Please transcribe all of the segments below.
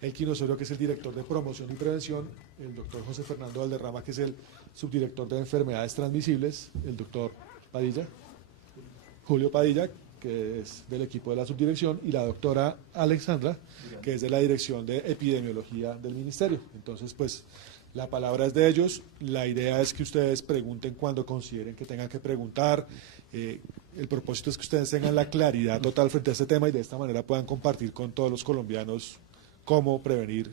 Elkin Osorio, que es el director de promoción y prevención, el doctor José Fernando Valderrama, que es el subdirector de enfermedades transmisibles, el doctor Padilla, Julio Padilla, que es del equipo de la subdirección, y la doctora Alexandra, que es de la dirección de epidemiología del ministerio. Entonces, pues, la palabra es de ellos. La idea es que ustedes pregunten cuando consideren que tengan que preguntar. El propósito es que ustedes tengan la claridad total frente a este tema y de esta manera puedan compartir con todos los colombianos cómo prevenir,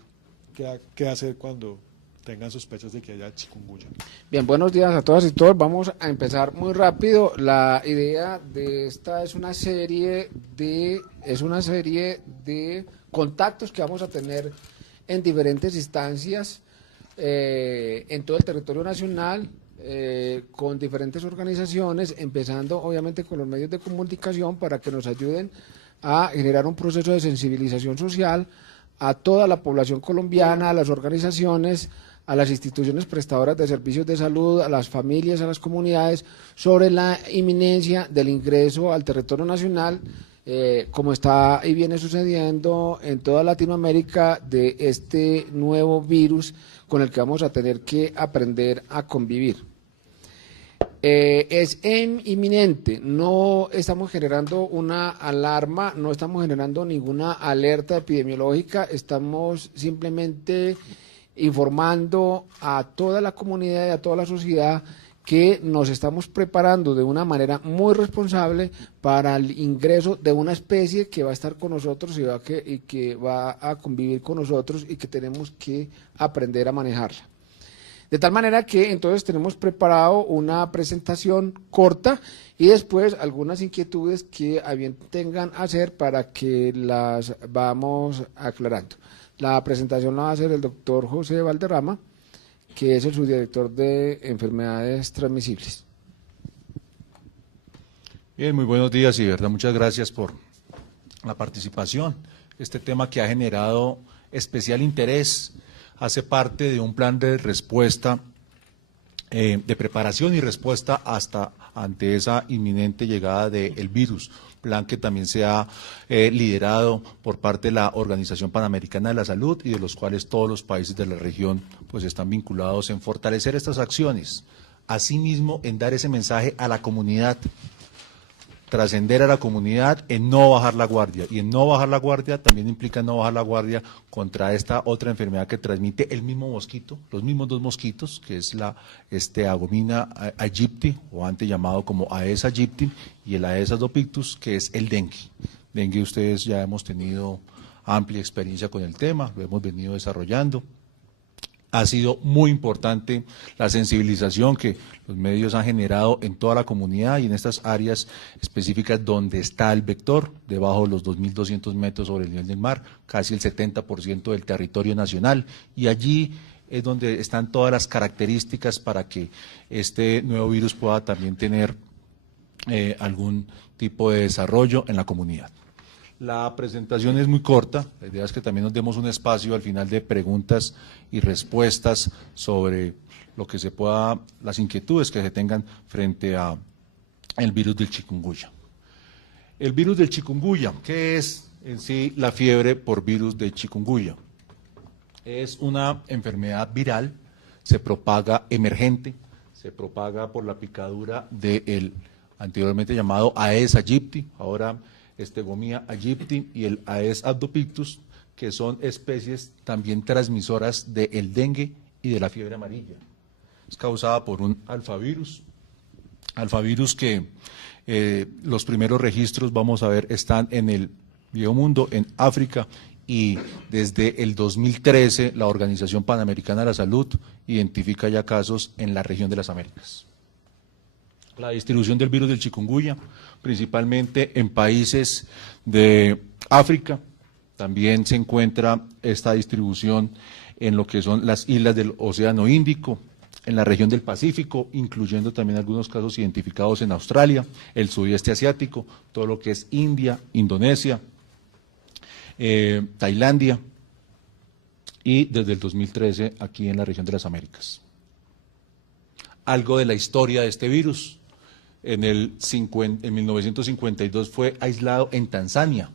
qué hacer cuando tengan sospechas de que haya chikungunya. Bien, buenos días a todas y todos. Vamos a empezar muy rápido. La idea de esta es una serie de contactos que vamos a tener en diferentes instancias en todo el territorio nacional, con diferentes organizaciones, empezando obviamente con los medios de comunicación para que nos ayuden a generar un proceso de sensibilización social a toda la población colombiana, a las organizaciones, a las instituciones prestadoras de servicios de salud, a las familias, a las comunidades, sobre la inminencia del ingreso al territorio nacional, como está y viene sucediendo en toda Latinoamérica, de este nuevo virus con el que vamos a tener que aprender a convivir. Es inminente, no estamos generando una alarma, no estamos generando ninguna alerta epidemiológica, estamos simplemente informando a toda la comunidad y a toda la sociedad que nos estamos preparando de una manera muy responsable para el ingreso de una especie que va a estar con nosotros y que va a convivir con nosotros y que tenemos que aprender a manejarla. De tal manera que entonces tenemos preparado una presentación corta y después algunas inquietudes que a bien tengan hacer para que las vamos aclarando. La presentación la va a hacer el doctor José Valderrama, que es el subdirector de enfermedades transmisibles. Bien, muy buenos días y de verdad muchas gracias por la participación. Este tema que ha generado especial interés hace parte de un plan de respuesta, de preparación y respuesta ante esa inminente llegada del virus, plan que también se ha liderado por parte de la Organización Panamericana de la Salud y de los cuales todos los países de la región pues están vinculados en fortalecer estas acciones, asimismo en dar ese mensaje a la comunidad, trascender a la comunidad en no bajar la guardia, y en no bajar la guardia también implica no bajar la guardia contra esta otra enfermedad que transmite el mismo mosquito, los mismos dos mosquitos, que es la Agomina aegypti, o antes llamado como Aedes aegypti, y el Aedes aegypti, que es el dengue. Dengue, ustedes ya hemos tenido amplia experiencia con el tema, lo hemos venido desarrollando. Ha sido muy importante la sensibilización que los medios han generado en toda la comunidad y en estas áreas específicas donde está el vector, debajo de los 2.200 metros sobre el nivel del mar, casi el 70% del territorio nacional, y allí es donde están todas las características para que este nuevo virus pueda también tener algún tipo de desarrollo en la comunidad. La presentación es muy corta, la idea es que también nos demos un espacio al final de preguntas y respuestas sobre lo que se pueda, las inquietudes que se tengan frente a el virus del chikungunya. El virus del chikungunya, ¿qué es en sí la fiebre por virus de chikungunya? Es una enfermedad viral, se propaga emergente, se propaga por la picadura del anteriormente llamado Aedes aegypti, ahora Agomina aegypti, y el Aedes aegypti, que son especies también transmisoras del dengue y de la fiebre amarilla. Es causada por un alfavirus que los primeros registros, vamos a ver, están en el Viejo Mundo, en África, y desde el 2013 la Organización Panamericana de la Salud identifica ya casos en la región de las Américas. La distribución del virus del chikungunya, principalmente en países de África, también se encuentra esta distribución en lo que son las islas del Océano Índico, en la región del Pacífico, incluyendo también algunos casos identificados en Australia, el sudeste asiático, todo lo que es India, Indonesia, Tailandia, y desde el 2013 aquí en la región de las Américas. Algo de la historia de este virus. En 1952 fue aislado en Tanzania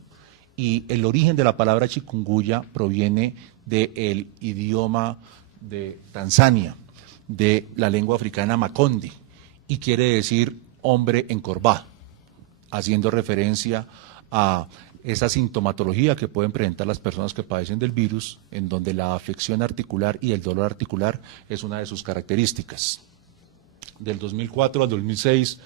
y el origen de la palabra chikungunya proviene del idioma de Tanzania, de la lengua africana macondi, y quiere decir hombre encorvado, haciendo referencia a esa sintomatología que pueden presentar las personas que padecen del virus, en donde la afección articular y el dolor articular es una de sus características. Del 2004 al 2006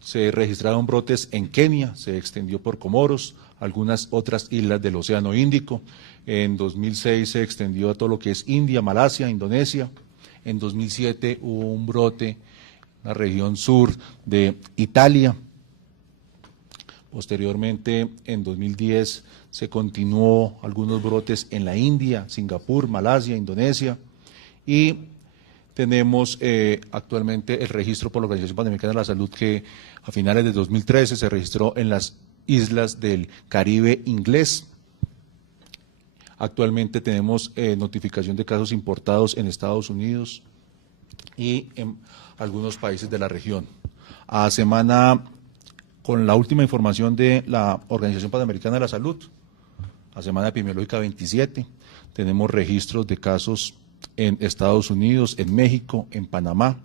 se registraron brotes en Kenia, se extendió por Comoros, algunas otras islas del Océano Índico. En 2006 se extendió a todo lo que es India, Malasia, Indonesia. En 2007 hubo un brote en la región sur de Italia. Posteriormente, en 2010, se continuó algunos brotes en la India, Singapur, Malasia, Indonesia, y tenemos actualmente el registro por la Organización Panamericana de la Salud que a finales de 2013 se registró en las islas del Caribe inglés. Actualmente tenemos notificación de casos importados en Estados Unidos y en algunos países de la región. A semana, con la última información de la Organización Panamericana de la Salud, a semana epidemiológica 27, tenemos registros de casos en Estados Unidos, en México, en Panamá,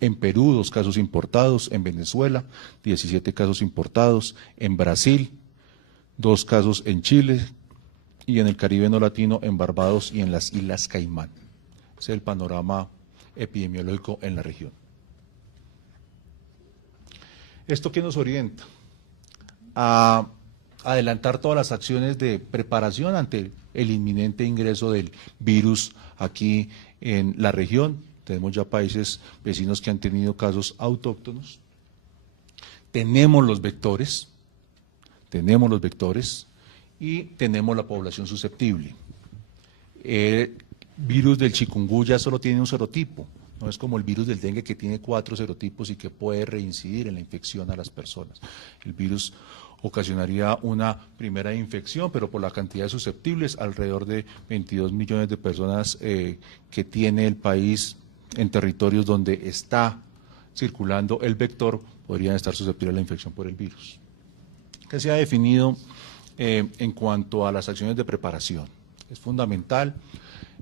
en Perú 2 casos importados, en Venezuela 17 casos importados, en Brasil 2 casos en Chile y en el Caribe no latino en Barbados y en las Islas Caimán. Ese es el panorama epidemiológico en la región. ¿Esto qué nos orienta? A adelantar todas las acciones de preparación ante el inminente ingreso del virus aquí en la región. Tenemos ya países vecinos que han tenido casos autóctonos. Tenemos los vectores y tenemos la población susceptible. El virus del chikungunya solo tiene un serotipo, no es como el virus del dengue que tiene 4 serotipos y que puede reincidir en la infección a las personas. El virus ocasionaría una primera infección, pero por la cantidad de susceptibles, alrededor de 22 millones de personas que tiene el país en territorios donde está circulando el vector, podrían estar susceptibles a la infección por el virus. ¿Qué se ha definido en cuanto a las acciones de preparación? Es fundamental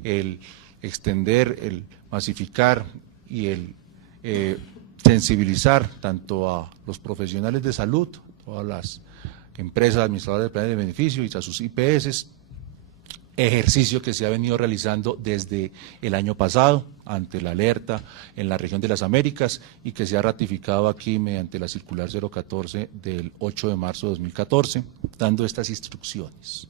el extender, el masificar y el sensibilizar tanto a los profesionales de salud, todas las empresas administradoras de planes de beneficio y a sus IPS, ejercicio que se ha venido realizando desde el año pasado ante la alerta en la región de las Américas y que se ha ratificado aquí mediante la circular 014 del 8 de marzo de 2014, dando estas instrucciones.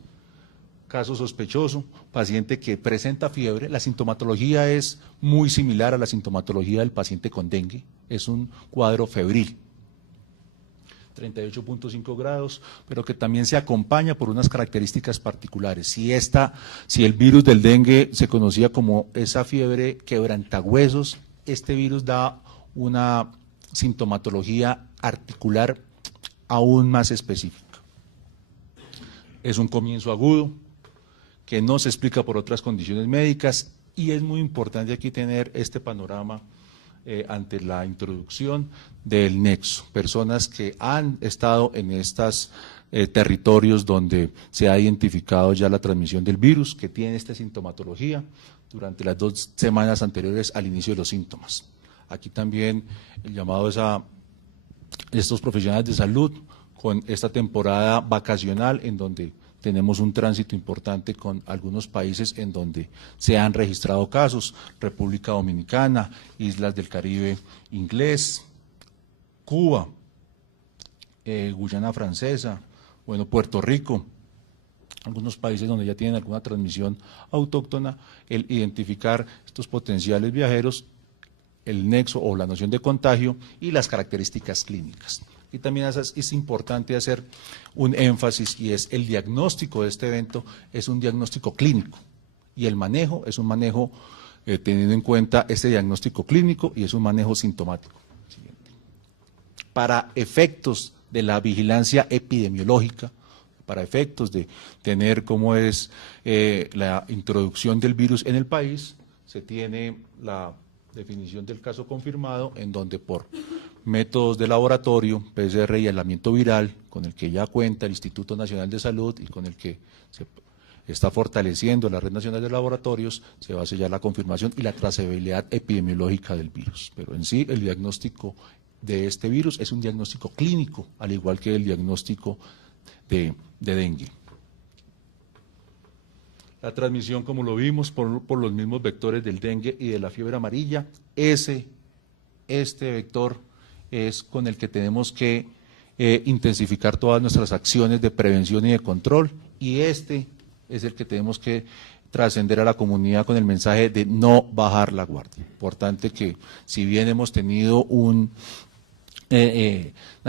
Caso sospechoso, paciente que presenta fiebre, la sintomatología es muy similar a la sintomatología del paciente con dengue, es un cuadro febril, 38.5 grados, pero que también se acompaña por unas características particulares. Si el virus del dengue se conocía como esa fiebre quebrantahuesos, este virus da una sintomatología articular aún más específica. Es un comienzo agudo, que no se explica por otras condiciones médicas, y es muy importante aquí tener este panorama ante la introducción del nexo, personas que han estado en estos territorios donde se ha identificado ya la transmisión del virus, que tienen esta sintomatología durante las 2 semanas anteriores al inicio de los síntomas. Aquí también el llamado es a estos profesionales de salud con esta temporada vacacional en donde tenemos un tránsito importante con algunos países en donde se han registrado casos, República Dominicana, Islas del Caribe inglés, Cuba, Guyana Francesa, bueno, Puerto Rico, algunos países donde ya tienen alguna transmisión autóctona, el identificar estos potenciales viajeros, el nexo o la noción de contagio y las características clínicas. Y también es importante hacer un énfasis y es el diagnóstico de este evento, es un diagnóstico clínico y el manejo es un manejo teniendo en cuenta este diagnóstico clínico y es un manejo sintomático. Siguiente. Para efectos de la vigilancia epidemiológica, para efectos de tener cómo es la introducción del virus en el país, se tiene la definición del caso confirmado en donde por métodos de laboratorio, PCR y aislamiento viral, con el que ya cuenta el Instituto Nacional de Salud y con el que se está fortaleciendo la Red Nacional de Laboratorios, se va a sellar la confirmación y la trazabilidad epidemiológica del virus. Pero en sí, el diagnóstico de este virus es un diagnóstico clínico, al igual que el diagnóstico de dengue. La transmisión, como lo vimos, por los mismos vectores del dengue y de la fiebre amarilla. Este vector es con el que tenemos que intensificar todas nuestras acciones de prevención y de control, y este es el que tenemos que trascender a la comunidad con el mensaje de no bajar la guardia. Importante que, si bien hemos tenido una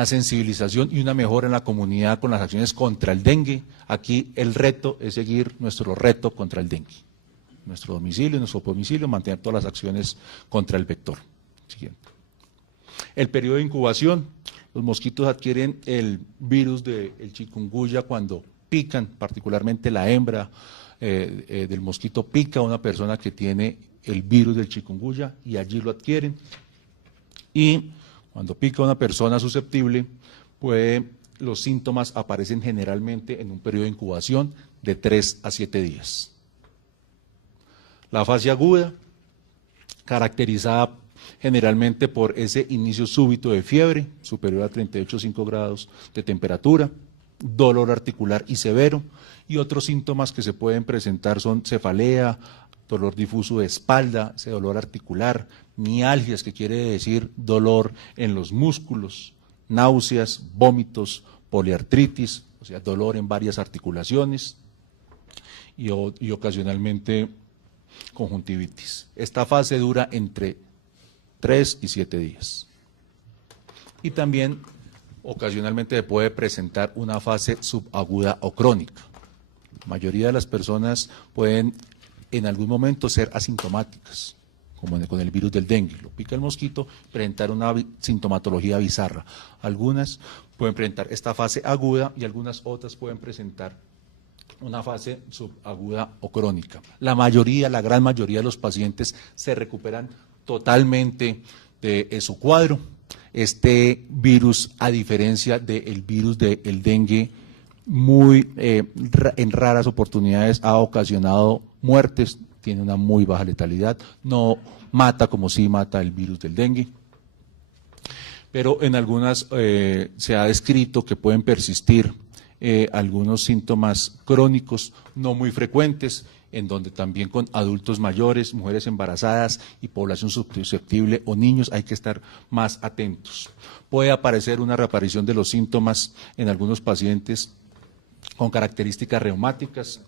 sensibilización y una mejora en la comunidad con las acciones contra el dengue, aquí el reto es seguir nuestro reto contra el dengue. Nuestro domicilio, nuestro domicilio, mantener todas las acciones contra el vector. Siguiente. El periodo de incubación. Los mosquitos adquieren el virus del chikungunya cuando pican, particularmente la hembra del mosquito pica a una persona que tiene el virus del chikungunya y allí lo adquieren. Y cuando pica a una persona susceptible, los síntomas aparecen generalmente en un periodo de incubación de 3 a 7 días. La fase aguda, caracterizada generalmente por ese inicio súbito de fiebre, superior a 38,5 grados de temperatura, dolor articular y severo, y otros síntomas que se pueden presentar son cefalea, dolor difuso de espalda, ese dolor articular, mialgias, que quiere decir dolor en los músculos, náuseas, vómitos, poliartritis, o sea, dolor en varias articulaciones y ocasionalmente conjuntivitis. Esta fase dura entre 3 y 7 días. Y también ocasionalmente se puede presentar una fase subaguda o crónica. La mayoría de las personas pueden en algún momento ser asintomáticas, como con el virus del dengue. Lo pica el mosquito, presentar una sintomatología bizarra. Algunas pueden presentar esta fase aguda y algunas otras pueden presentar una fase subaguda o crónica. La gran mayoría de los pacientes se recuperan totalmente de su cuadro. Este virus, a diferencia del virus del dengue, en raras oportunidades ha ocasionado muertes, tiene una muy baja letalidad, no mata como sí mata el virus del dengue, pero en algunas se ha descrito que pueden persistir algunos síntomas crónicos no muy frecuentes, en donde también con adultos mayores, mujeres embarazadas y población susceptible o niños hay que estar más atentos. Puede aparecer una reaparición de los síntomas en algunos pacientes con características reumáticas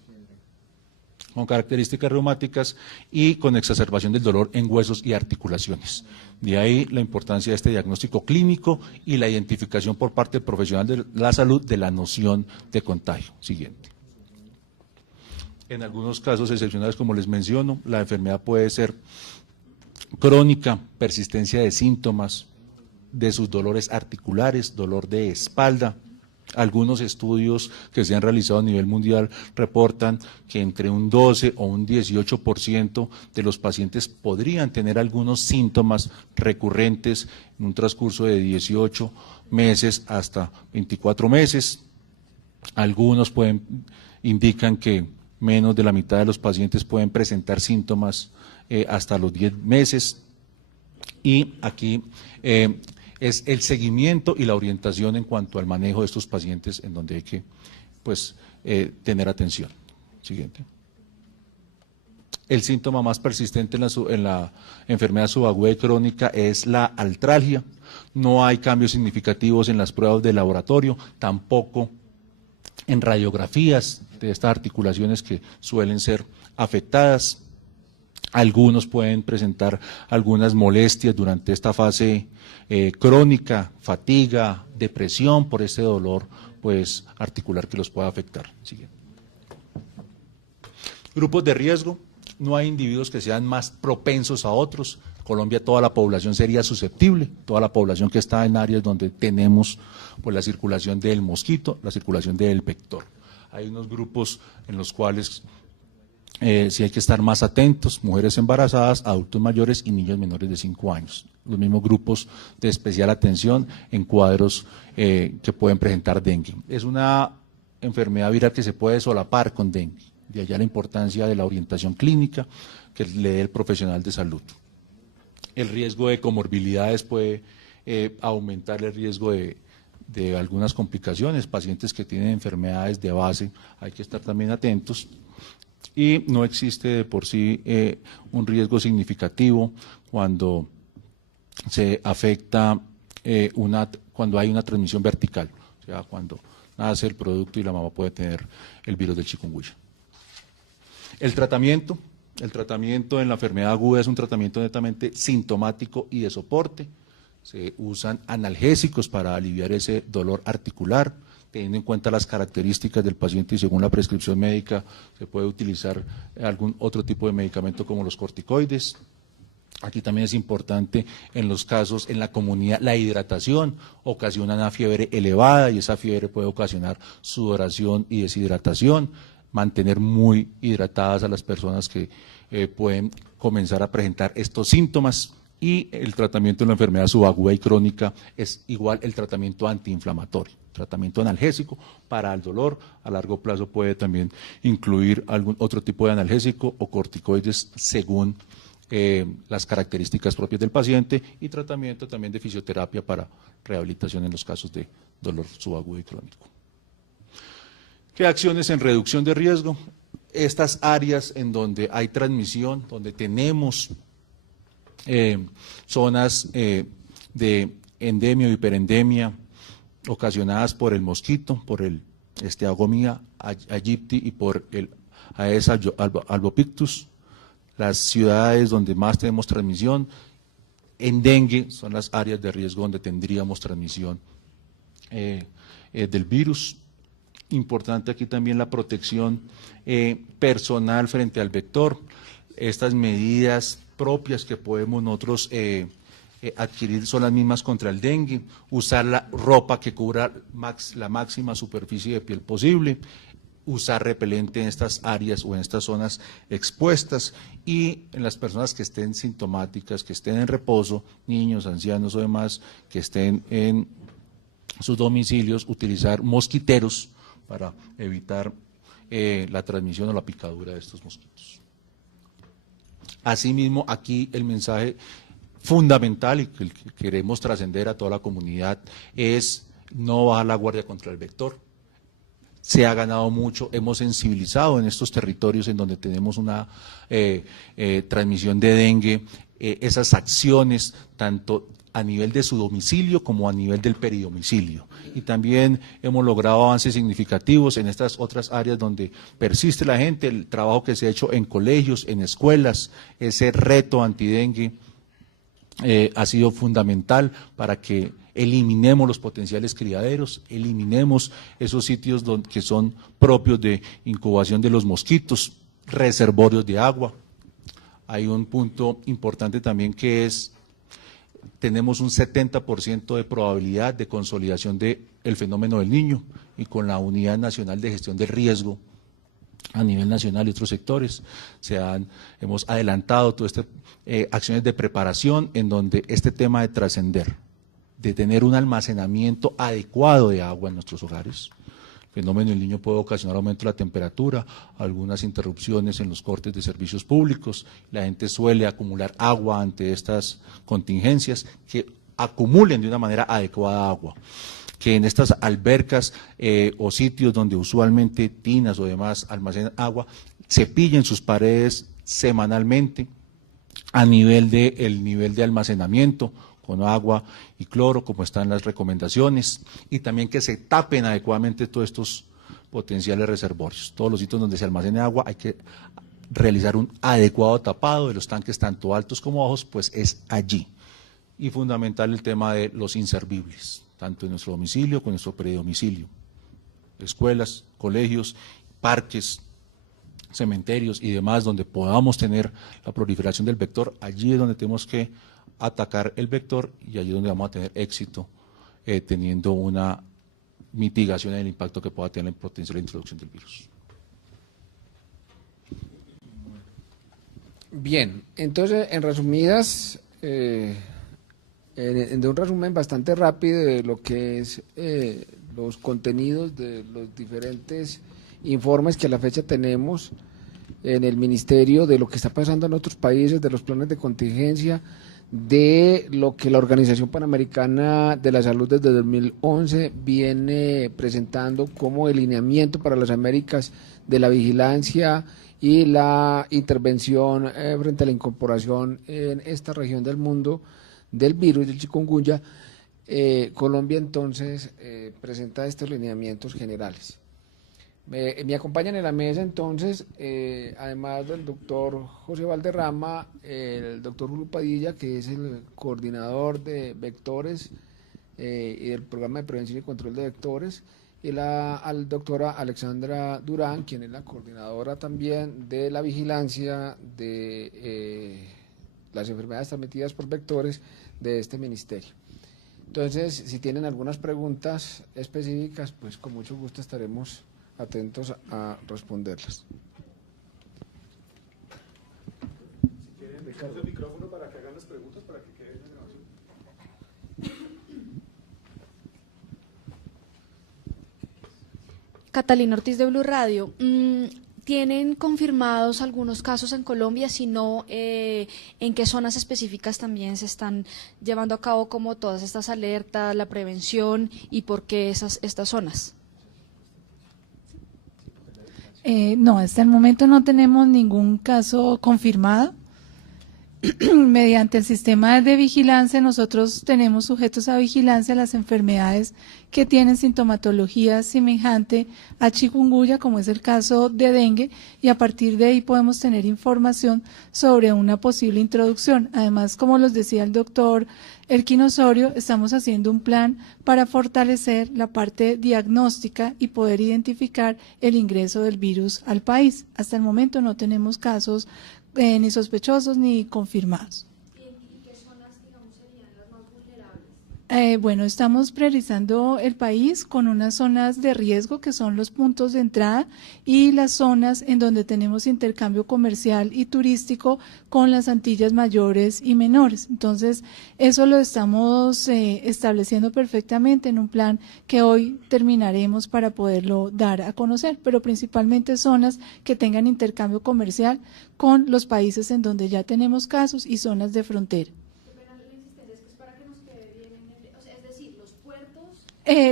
y con exacerbación del dolor en huesos y articulaciones. De ahí la importancia de este diagnóstico clínico y la identificación por parte del profesional de la salud de la noción de contagio. Siguiente. En algunos casos excepcionales, como les menciono, la enfermedad puede ser crónica, persistencia de síntomas, de sus dolores articulares, dolor de espalda. Algunos estudios que se han realizado a nivel mundial reportan que entre un 12 o un 18% de los pacientes podrían tener algunos síntomas recurrentes en un transcurso de 18 meses hasta 24 meses. Algunos indican que menos de la mitad de los pacientes pueden presentar síntomas hasta los 10 meses. Y aquí es el seguimiento y la orientación en cuanto al manejo de estos pacientes, en donde hay que tener atención. Siguiente. El síntoma más persistente en la enfermedad subaguda y crónica es la artralgia. No hay cambios significativos en las pruebas de laboratorio, tampoco en radiografías de estas articulaciones que suelen ser afectadas. Algunos pueden presentar algunas molestias durante esta fase crónica, fatiga, depresión por este dolor articular que los pueda afectar. Siguiente. Grupos de riesgo. No hay individuos que sean más propensos a otros. En Colombia toda la población sería susceptible, toda la población que está en áreas donde tenemos la circulación del mosquito, la circulación del vector. Hay unos grupos en los cuales sí hay que estar más atentos, mujeres embarazadas, adultos mayores y niños menores de 5 años. Los mismos grupos de especial atención en cuadros que pueden presentar dengue. Es una enfermedad viral que se puede solapar con dengue, de allá la importancia de la orientación clínica que le dé el profesional de salud. El riesgo de comorbilidades puede aumentar el riesgo de algunas complicaciones, pacientes que tienen enfermedades de base, hay que estar también atentos. Y no existe de por sí un riesgo significativo cuando se afecta cuando hay una transmisión vertical, o sea, cuando nace el producto y la mamá puede tener el virus del chikungunya. El tratamiento en la enfermedad aguda es un tratamiento netamente sintomático y de soporte. Se usan analgésicos para aliviar ese dolor articular, teniendo en cuenta las características del paciente y según la prescripción médica se puede utilizar algún otro tipo de medicamento como los corticoides. Aquí también es importante en los casos en la comunidad la hidratación, ocasiona una fiebre elevada y esa fiebre puede ocasionar sudoración y deshidratación, mantener muy hidratadas a las personas que pueden comenzar a presentar estos síntomas. Y el tratamiento de la enfermedad subaguda y crónica es igual el tratamiento antiinflamatorio, tratamiento analgésico para el dolor, a largo plazo puede también incluir algún otro tipo de analgésico o corticoides según las características propias del paciente y tratamiento también de fisioterapia para rehabilitación en los casos de dolor subagudo y crónico. ¿Qué acciones en reducción de riesgo? Estas áreas en donde hay transmisión, donde tenemos zonas de endemia o hiperendemia ocasionadas por el mosquito, por el Steatogomia aegypti y por el Aedes albopictus. Las ciudades donde más tenemos transmisión en dengue son las áreas de riesgo donde tendríamos transmisión del virus. Importante aquí también la protección personal frente al vector. Estas medidas propias que podemos nosotros adquirir son las mismas contra el dengue, usar la ropa que cubra la máxima superficie de piel posible, usar repelente en estas áreas o en estas zonas expuestas y en las personas que estén sintomáticas, que estén en reposo, niños, ancianos o demás, que estén en sus domicilios, utilizar mosquiteros para evitar la transmisión o la picadura de estos mosquitos. Asimismo, aquí el mensaje fundamental y que queremos trascender a toda la comunidad es no bajar la guardia contra el vector. Se ha ganado mucho, hemos sensibilizado en estos territorios en donde tenemos una transmisión de dengue, esas acciones tanto a nivel de su domicilio como a nivel del peridomicilio. Y también hemos logrado avances significativos en estas otras áreas donde persiste la gente, el trabajo que se ha hecho en colegios, en escuelas, ese reto antidengue ha sido fundamental para que eliminemos los potenciales criaderos, eliminemos esos sitios que son propios de incubación de los mosquitos, reservorios de agua. Hay un punto importante también que es tenemos un 70% de probabilidad de consolidación del fenómeno del niño y con la Unidad Nacional de Gestión del Riesgo a nivel nacional y otros sectores hemos adelantado todas estas acciones de preparación en donde este tema de trascender, de tener un almacenamiento adecuado de agua en nuestros hogares. El fenómeno del niño puede ocasionar aumento de la temperatura, algunas interrupciones en los cortes de servicios públicos, la gente suele acumular agua ante estas contingencias, que acumulen de una manera adecuada agua, que en estas albercas o sitios donde usualmente tinas o demás almacenan agua, cepillen sus paredes semanalmente a nivel de almacenamiento, con agua y cloro, como están las recomendaciones, y también que se tapen adecuadamente todos estos potenciales reservorios. Todos los sitios donde se almacene agua hay que realizar un adecuado tapado de los tanques, tanto altos como bajos, pues es allí. Y fundamental el tema de los inservibles, tanto en nuestro domicilio como en nuestro predomicilio. Escuelas, colegios, parques, cementerios y demás, donde podamos tener la proliferación del vector, allí es donde tenemos que atacar el vector y allí es donde vamos a tener éxito teniendo una mitigación del impacto que pueda tener la potencial introducción del virus. Bien, entonces, en resumidas, de un resumen bastante rápido de lo que es los contenidos de los diferentes informes que a la fecha tenemos en el Ministerio, de lo que está pasando en otros países, de los planes de contingencia, de lo que la Organización Panamericana de la Salud desde 2011 viene presentando como lineamiento para las Américas de la vigilancia y la intervención frente a la incorporación en esta región del mundo del virus del chikungunya. Colombia entonces presenta estos lineamientos generales. Me acompañan en la mesa entonces, además del doctor José Valderrama, el doctor Julio Padilla, que es el coordinador de vectores y del programa de prevención y control de vectores, y la doctora Alexandra Durán, quien es la coordinadora también de la vigilancia de las enfermedades transmitidas por vectores de este ministerio. Entonces, si tienen algunas preguntas específicas, pues con mucho gusto estaremos atentos a responderlas. Si quieren, dejamos el micrófono para que hagan las preguntas, para que quede en la grabación. Catalina Ortiz de Blue Radio. ¿Tienen confirmados algunos casos en Colombia? Si no, ¿en qué zonas específicas también se están llevando a cabo como todas estas alertas, la prevención y por qué estas zonas? No, hasta el momento no tenemos ningún caso confirmado. Mediante el sistema de vigilancia, nosotros tenemos sujetos a vigilancia las enfermedades que tienen sintomatología semejante a chikungunya, como es el caso de dengue, y a partir de ahí podemos tener información sobre una posible introducción. Además, como los decía el doctor Elkin Osorio, estamos haciendo un plan para fortalecer la parte diagnóstica y poder identificar el ingreso del virus al país. Hasta el momento no tenemos casos ni sospechosos ni confirmados. ¿Y qué zonas, digamos, serían las más vulnerables? Bueno, estamos priorizando el país con unas zonas de riesgo que son los puntos de entrada y las zonas en donde tenemos intercambio comercial y turístico con las Antillas mayores y menores. Entonces, eso lo estamos estableciendo perfectamente en un plan que hoy terminaremos para poderlo dar a conocer, pero principalmente zonas que tengan intercambio comercial con los países en donde ya tenemos casos y zonas de frontera.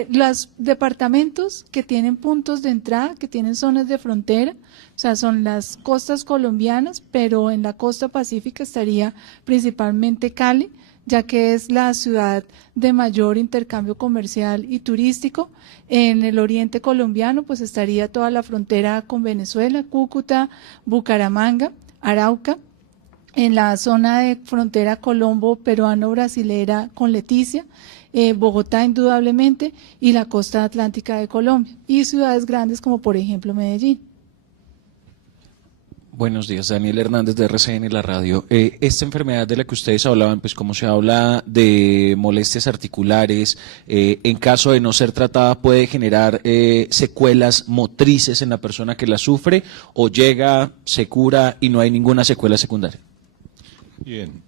Los departamentos que tienen puntos de entrada, que tienen zonas de frontera, o sea, son las costas colombianas, pero en la costa pacífica estaría principalmente Cali, ya que es la ciudad de mayor intercambio comercial y turístico. En el oriente colombiano, pues estaría toda la frontera con Venezuela, Cúcuta, Bucaramanga, Arauca. En la zona de frontera Colombo, peruano-brasilera con Leticia, Bogotá indudablemente y la costa atlántica de Colombia y ciudades grandes como por ejemplo Medellín. Buenos días, Daniel Hernández de RCN La Radio. Esta enfermedad de la que ustedes hablaban, pues como se habla de molestias articulares, en caso de no ser tratada puede generar secuelas motrices en la persona que la sufre o llega, se cura y no hay ninguna secuela secundaria. Bien,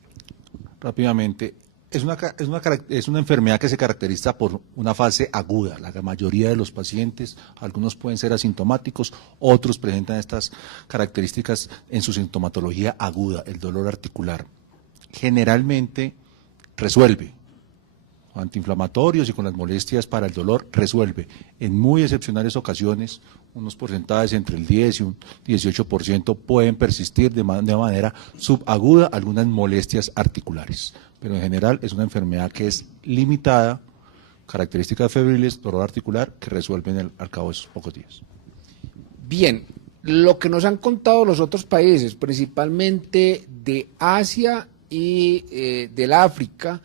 rápidamente. Es una enfermedad que se caracteriza por una fase aguda. La mayoría de los pacientes, algunos pueden ser asintomáticos, otros presentan estas características en su sintomatología aguda, el dolor articular. Generalmente resuelve, antiinflamatorios y con las molestias para el dolor resuelve. En muy excepcionales ocasiones, unos porcentajes entre el 10 y un 18% pueden persistir de manera subaguda algunas molestias articulares. Pero en general es una enfermedad que es limitada, características febriles, dolor articular, que resuelven al cabo de esos pocos días. Bien, lo que nos han contado los otros países, principalmente de Asia y del África,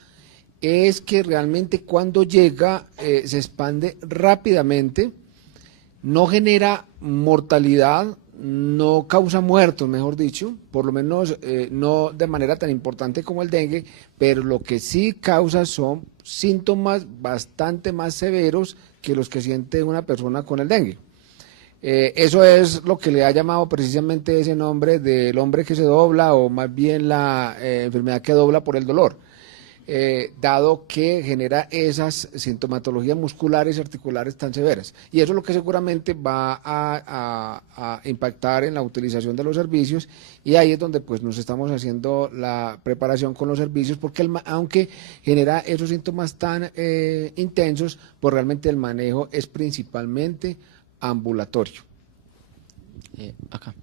es que realmente cuando llega se expande rápidamente, no genera mortalidad, no causa muertos, mejor dicho, por lo menos no de manera tan importante como el dengue, pero lo que sí causa son síntomas bastante más severos que los que siente una persona con el dengue. Eso es lo que le ha llamado precisamente ese nombre del hombre que se dobla, o más bien la enfermedad que dobla por el dolor, dado que genera esas sintomatologías musculares y articulares tan severas. Y eso es lo que seguramente va a impactar en la utilización de los servicios, y ahí es donde pues nos estamos haciendo la preparación con los servicios, porque aunque genera esos síntomas tan intensos, pues realmente el manejo es principalmente ambulatorio. Acá,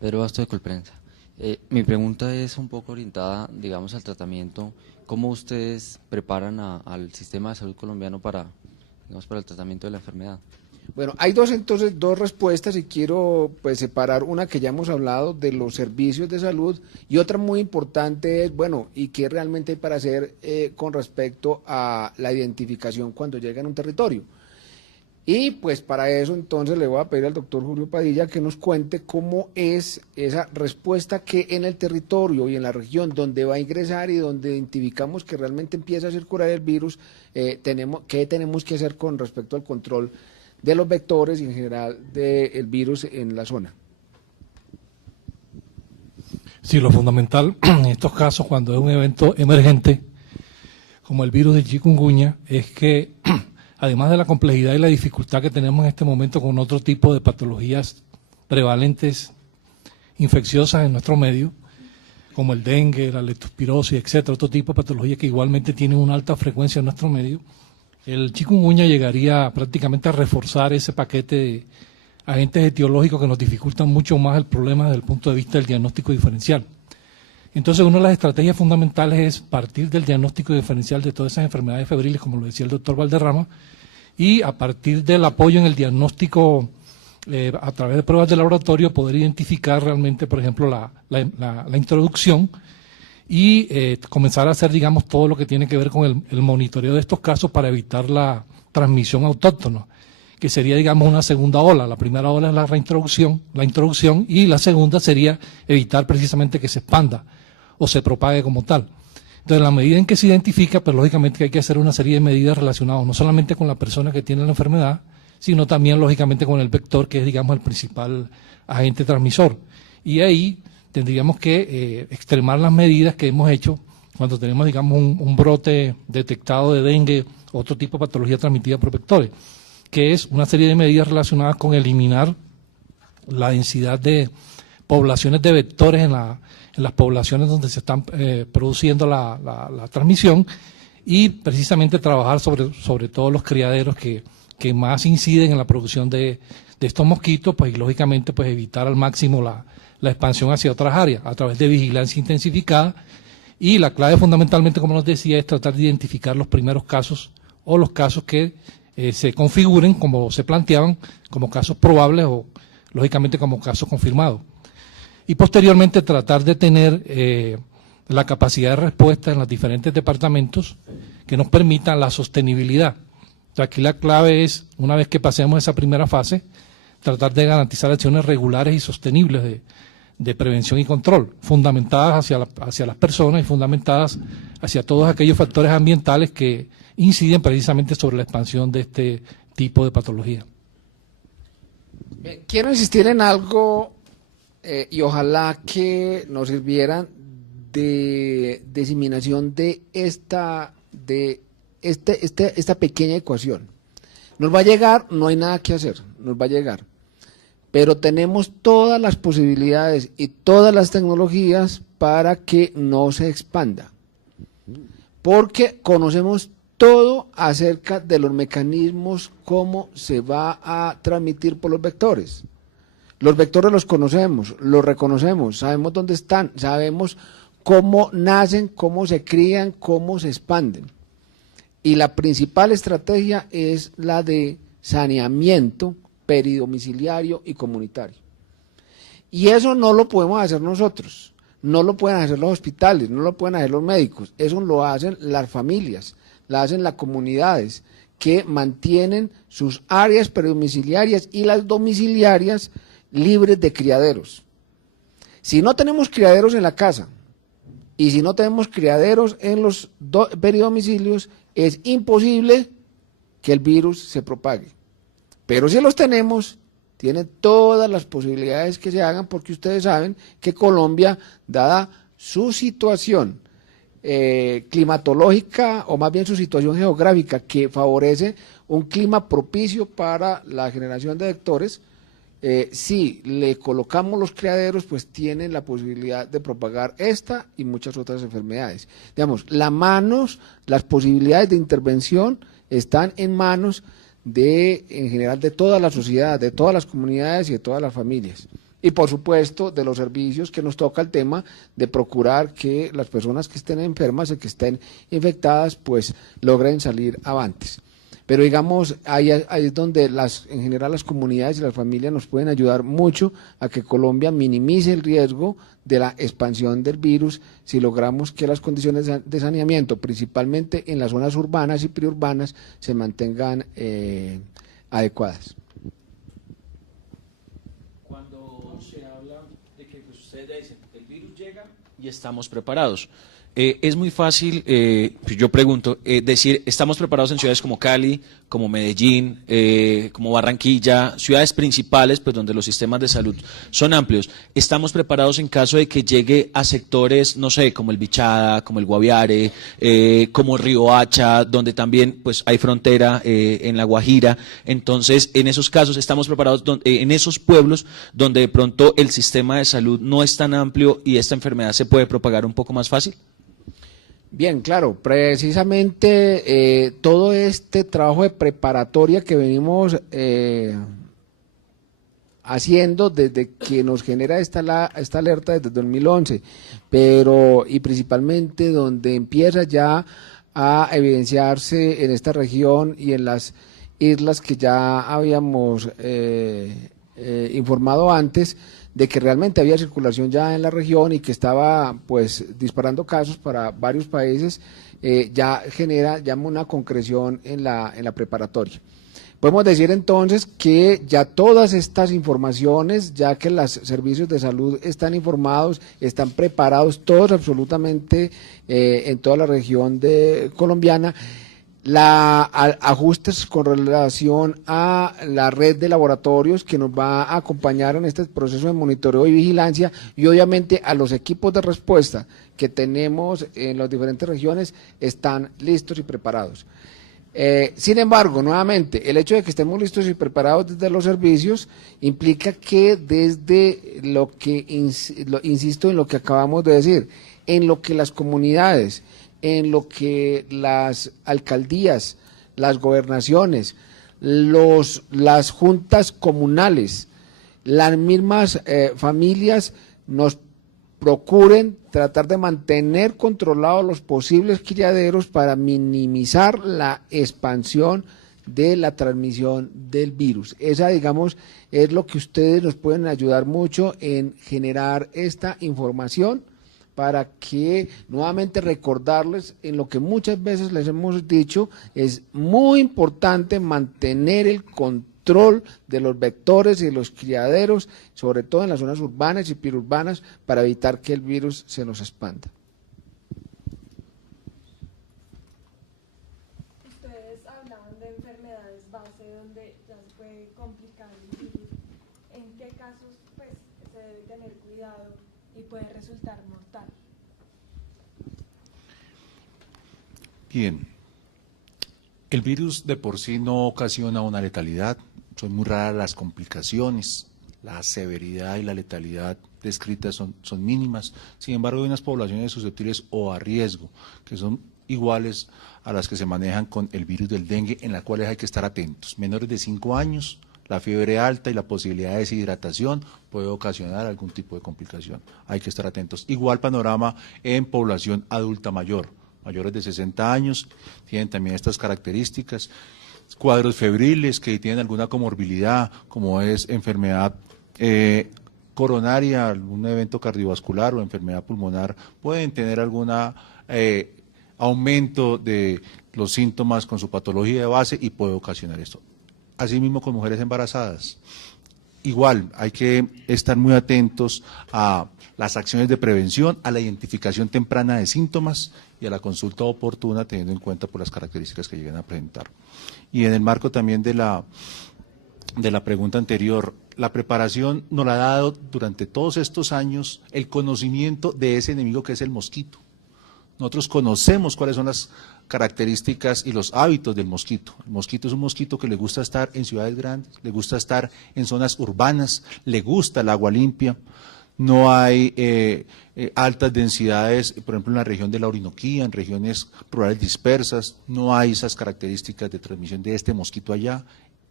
Pedro Basto de Colprensa. Mi pregunta es un poco orientada, digamos, al tratamiento. ¿Cómo ustedes preparan al sistema de salud colombiano para el tratamiento de la enfermedad? Bueno, hay dos respuestas, y quiero pues separar una que ya hemos hablado de los servicios de salud, y otra muy importante es, bueno, ¿y qué realmente hay para hacer con respecto a la identificación cuando llega a un territorio? Y pues para eso entonces le voy a pedir al doctor Julio Padilla que nos cuente cómo es esa respuesta que en el territorio y en la región donde va a ingresar y donde identificamos que realmente empieza a circular el virus, qué tenemos que hacer con respecto al control de los vectores y en general del virus en la zona. Sí, lo fundamental en estos casos, cuando es un evento emergente, como el virus de chikungunya, es que además de la complejidad y la dificultad que tenemos en este momento con otro tipo de patologías prevalentes infecciosas en nuestro medio, como el dengue, la leptospirosis, etcétera, otro tipo de patologías que igualmente tienen una alta frecuencia en nuestro medio, el chikungunya llegaría prácticamente a reforzar ese paquete de agentes etiológicos que nos dificultan mucho más el problema desde el punto de vista del diagnóstico diferencial. Entonces, una de las estrategias fundamentales es partir del diagnóstico diferencial de todas esas enfermedades febriles, como lo decía el doctor Valderrama, y a partir del apoyo en el diagnóstico a través de pruebas de laboratorio, poder identificar realmente, por ejemplo, la introducción y comenzar a hacer, digamos, todo lo que tiene que ver con el monitoreo de estos casos para evitar la transmisión autóctona, que sería, digamos, una segunda ola. La primera ola es la introducción, y la segunda sería evitar precisamente que se expanda o se propague como tal. Entonces, en la medida en que se identifica, pues lógicamente que hay que hacer una serie de medidas relacionadas no solamente con la persona que tiene la enfermedad, sino también lógicamente con el vector, que es, digamos, el principal agente transmisor. Y ahí tendríamos que extremar las medidas que hemos hecho cuando tenemos, digamos, un brote detectado de dengue, otro tipo de patología transmitida por vectores, que es una serie de medidas relacionadas con eliminar la densidad de poblaciones de vectores en las poblaciones donde se están produciendo la transmisión, y precisamente trabajar sobre todos los criaderos que más inciden en la producción de estos mosquitos, pues y lógicamente pues evitar al máximo la expansión hacia otras áreas a través de vigilancia intensificada. Y la clave fundamentalmente, como nos decía, es tratar de identificar los primeros casos o los casos que se configuren, como se planteaban, como casos probables o lógicamente como casos confirmados. Y posteriormente tratar de tener la capacidad de respuesta en los diferentes departamentos que nos permitan la sostenibilidad. O sea, aquí la clave es, una vez que pasemos esa primera fase, tratar de garantizar acciones regulares y sostenibles de prevención y control, fundamentadas hacia las personas y fundamentadas hacia todos aquellos factores ambientales que inciden precisamente sobre la expansión de este tipo de patología. Quiero insistir en algo y ojalá que nos sirvieran de diseminación de esta pequeña ecuación. Nos va a llegar, no hay nada que hacer, nos va a llegar, pero tenemos todas las posibilidades y todas las tecnologías para que no se expanda, porque conocemos todo acerca de los mecanismos, cómo se va a transmitir por los vectores. Los vectores los conocemos, los reconocemos, sabemos dónde están, sabemos cómo nacen, cómo se crían, cómo se expanden. Y la principal estrategia es la de saneamiento peridomiciliario y comunitario. Y eso no lo podemos hacer nosotros, no lo pueden hacer los hospitales, no lo pueden hacer los médicos, eso lo hacen las familias, lo hacen las comunidades que mantienen sus áreas peridomiciliarias y las domiciliarias libres de criaderos. Si no tenemos criaderos en la casa y si no tenemos criaderos en los peridomicilios, es imposible que el virus se propague. Pero si los tenemos, tiene todas las posibilidades que se hagan, porque ustedes saben que Colombia, dada su situación climatológica, o más bien su situación geográfica, que favorece un clima propicio para la generación de vectores, si le colocamos los criaderos, pues tienen la posibilidad de propagar esta y muchas otras enfermedades. Digamos, las posibilidades de intervención están en manos en general, de toda la sociedad, de todas las comunidades y de todas las familias. Y por supuesto de los servicios, que nos toca el tema de procurar que las personas que estén enfermas y que estén infectadas pues logren salir avantes. Pero digamos, ahí es donde en general las comunidades y las familias nos pueden ayudar mucho a que Colombia minimice el riesgo de la expansión del virus si logramos que las condiciones de saneamiento, principalmente en las zonas urbanas y periurbanas, se mantengan adecuadas. Y estamos preparados. Es muy fácil, yo pregunto, decir, estamos preparados en ciudades como Cali, como Medellín, como Barranquilla, ciudades principales, pues donde los sistemas de salud son amplios. Estamos preparados en caso de que llegue a sectores, no sé, como el Bichada, como el Guaviare, como Riohacha, donde también pues hay frontera en La Guajira. Entonces, en esos casos estamos preparados en esos pueblos donde de pronto el sistema de salud no es tan amplio y esta enfermedad se puede propagar un poco más fácil. Bien, claro, precisamente todo este trabajo de preparatoria que venimos haciendo desde que nos genera esta alerta desde 2011, y principalmente donde empieza ya a evidenciarse en esta región y en las islas que ya habíamos informado antes, de que realmente había circulación ya en la región y que estaba pues disparando casos para varios países, ya genera una concreción en la preparatoria. Podemos decir entonces que ya todas estas informaciones, ya que los servicios de salud están informados, están preparados todos absolutamente en toda la región colombiana, ajustes con relación a la red de laboratorios que nos va a acompañar en este proceso de monitoreo y vigilancia, y obviamente a los equipos de respuesta que tenemos en las diferentes regiones están listos y preparados. Sin embargo, nuevamente, el hecho de que estemos listos y preparados desde los servicios implica que desde insisto en lo que acabamos de decir, en lo que las comunidades, en lo que las alcaldías, las gobernaciones, las juntas comunales, las mismas familias nos procuren tratar de mantener controlados los posibles criaderos para minimizar la expansión de la transmisión del virus. Esa, digamos, es lo que ustedes nos pueden ayudar mucho en generar esta información, para que nuevamente recordarles en lo que muchas veces les hemos dicho, es muy importante mantener el control de los vectores y de los criaderos, sobre todo en las zonas urbanas y periurbanas, para evitar que el virus se nos expanda. Ustedes hablaban de enfermedades base donde ya se puede complicar el virus. ¿En qué casos pues se debe tener cuidado y puede resultar mortal? Bien, el virus de por sí no ocasiona una letalidad, son muy raras las complicaciones, la severidad y la letalidad descritas son mínimas. Sin embargo, hay unas poblaciones susceptibles o a riesgo, que son iguales a las que se manejan con el virus del dengue, en las cuales hay que estar atentos. Menores de 5 años, la fiebre alta y la posibilidad de deshidratación puede ocasionar algún tipo de complicación. Hay que estar atentos. Igual panorama en población adulta mayor, mayores de 60 años, tienen también estas características. Cuadros febriles que tienen alguna comorbilidad, como es enfermedad coronaria, algún evento cardiovascular o enfermedad pulmonar, pueden tener algún aumento de los síntomas con su patología de base y puede ocasionar esto. Asimismo con mujeres embarazadas. Igual, hay que estar muy atentos a las acciones de prevención, a la identificación temprana de síntomas y a la consulta oportuna, teniendo en cuenta por las características que lleguen a presentar. Y en el marco también de la pregunta anterior, la preparación nos la ha dado durante todos estos años el conocimiento de ese enemigo que es el mosquito. Nosotros conocemos cuáles son las características y los hábitos del mosquito. El mosquito es un mosquito que le gusta estar en ciudades grandes, le gusta estar en zonas urbanas, le gusta el agua limpia. No hay altas densidades, por ejemplo, en la región de la Orinoquía, en regiones rurales dispersas, no hay esas características de transmisión de este mosquito allá.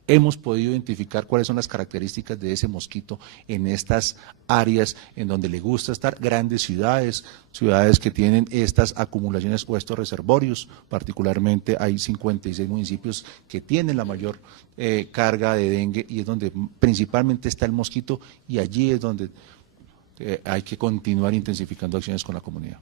Hemos podido identificar cuáles son las características de ese mosquito en estas áreas en donde le gusta estar, grandes ciudades, ciudades que tienen estas acumulaciones o estos reservorios. Particularmente hay 56 municipios que tienen la mayor carga de dengue y es donde principalmente está el mosquito y allí es donde hay que continuar intensificando acciones con la comunidad.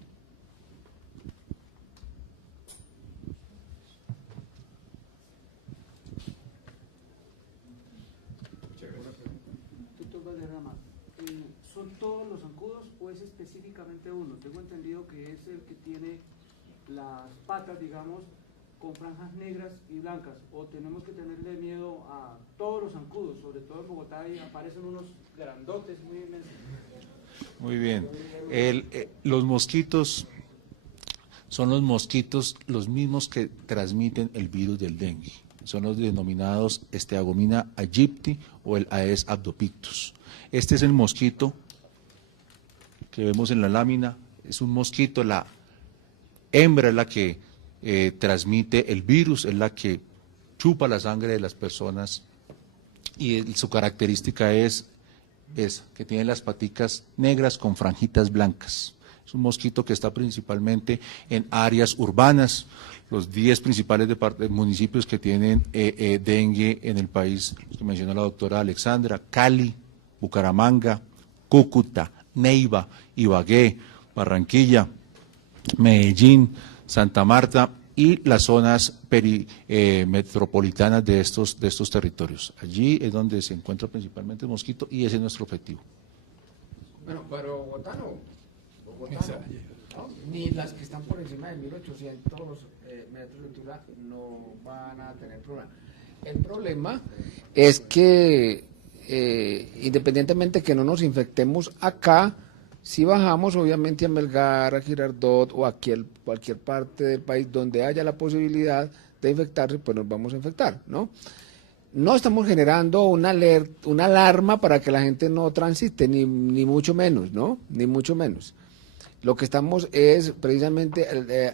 ¿Son todos los zancudos o es específicamente uno? Tengo entendido que es el que tiene las patas, digamos, con franjas negras y blancas, o tenemos que tenerle miedo a todos los zancudos, sobre todo en Bogotá y aparecen unos grandotes muy inmensos. Muy bien. Los mosquitos son los mosquitos los mismos que transmiten el virus del dengue. Son los denominados Steagomina aegypti o el Aedes aegyptus. Este es el mosquito que vemos en la lámina. Es un mosquito, la hembra es la que transmite el virus, es la que chupa la sangre de las personas y su característica es que tiene las paticas negras con franjitas blancas. Es un mosquito que está principalmente en áreas urbanas. Los 10 principales municipios que tienen dengue en el país, los que mencionó la doctora Alexandra: Cali, Bucaramanga, Cúcuta, Neiva, Ibagué, Barranquilla, Medellín, Santa Marta y las zonas metropolitanas de estos territorios. Allí es donde se encuentra principalmente el mosquito y ese es nuestro objetivo. Bueno, pero Bogotá no, ¿no? Ni las que están por encima de 1800 metros de altura no van a tener problema. El problema es que independientemente que no nos infectemos acá, si bajamos obviamente a Melgar, a Girardot o a cualquier parte del país donde haya la posibilidad de infectarse, pues nos vamos a infectar, ¿no? No estamos generando una alarma para que la gente no transite, ni mucho menos, ¿no? Ni mucho menos. Lo que estamos es precisamente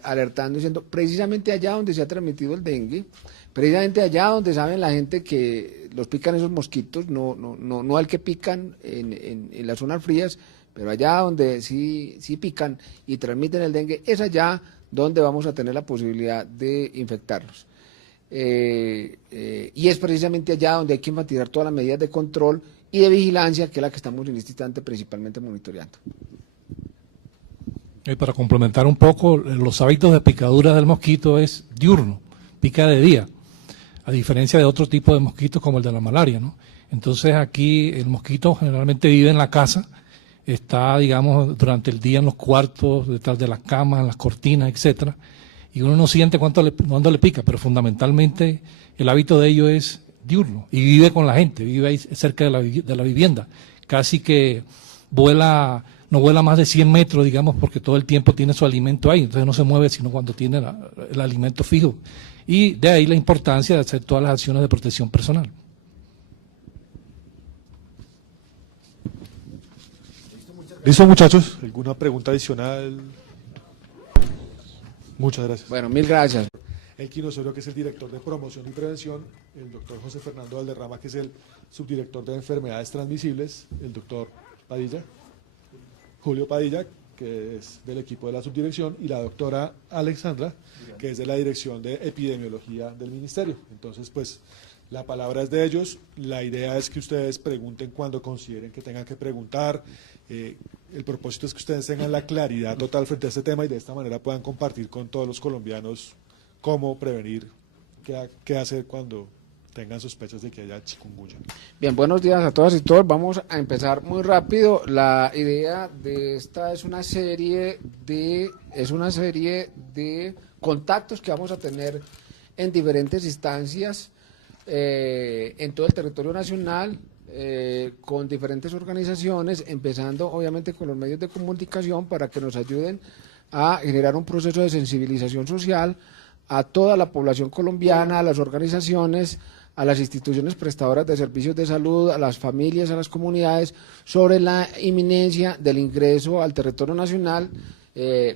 alertando, diciendo, precisamente allá donde se ha transmitido el dengue, precisamente allá donde saben la gente que los pican esos mosquitos, no al que pican en las zonas frías, pero allá donde sí pican y transmiten el dengue, es allá donde vamos a tener la posibilidad de infectarlos. Y es precisamente allá donde hay que enfatizar todas las medidas de control y de vigilancia, que es la que estamos en este instante principalmente monitoreando. Y para complementar un poco, los hábitos de picadura del mosquito es diurno, pica de día, a diferencia de otro tipo de mosquitos como el de la malaria, ¿no? Entonces aquí el mosquito generalmente vive en la casa, está, digamos, durante el día en los cuartos, detrás de las camas, en las cortinas, etcétera, y uno no siente cuándo le pica, pero fundamentalmente el hábito de ello es diurno, y vive con la gente, vive ahí cerca de la vivienda, casi que no vuela más de 100 metros, digamos, porque todo el tiempo tiene su alimento ahí, entonces no se mueve sino cuando tiene el alimento fijo, y de ahí la importancia de hacer todas las acciones de protección personal. ¿Listo, muchachos? ¿Alguna pregunta adicional? Muchas gracias. Bueno, mil gracias. Elkin Osorio, que es el director de promoción y prevención, el doctor José Fernando Valderrama, que es el subdirector de enfermedades transmisibles, el doctor Padilla, Julio Padilla, que es del equipo de la subdirección, y la doctora Alexandra, que es de la dirección de epidemiología del ministerio. Entonces, pues, la palabra es de ellos. La idea es que ustedes pregunten cuando consideren que tengan que preguntar. El propósito es que ustedes tengan la claridad total frente a este tema y de esta manera puedan compartir con todos los colombianos cómo prevenir, qué hacer cuando tengan sospechas de que haya chikungunya. Bien, buenos días a todas y todos. Vamos a empezar muy rápido. La idea de esta es una serie de contactos que vamos a tener en diferentes instancias en todo el territorio nacional, con diferentes organizaciones, empezando obviamente con los medios de comunicación para que nos ayuden a generar un proceso de sensibilización social a toda la población colombiana, a las organizaciones, a las instituciones prestadoras de servicios de salud, a las familias, a las comunidades, sobre la inminencia del ingreso al territorio nacional,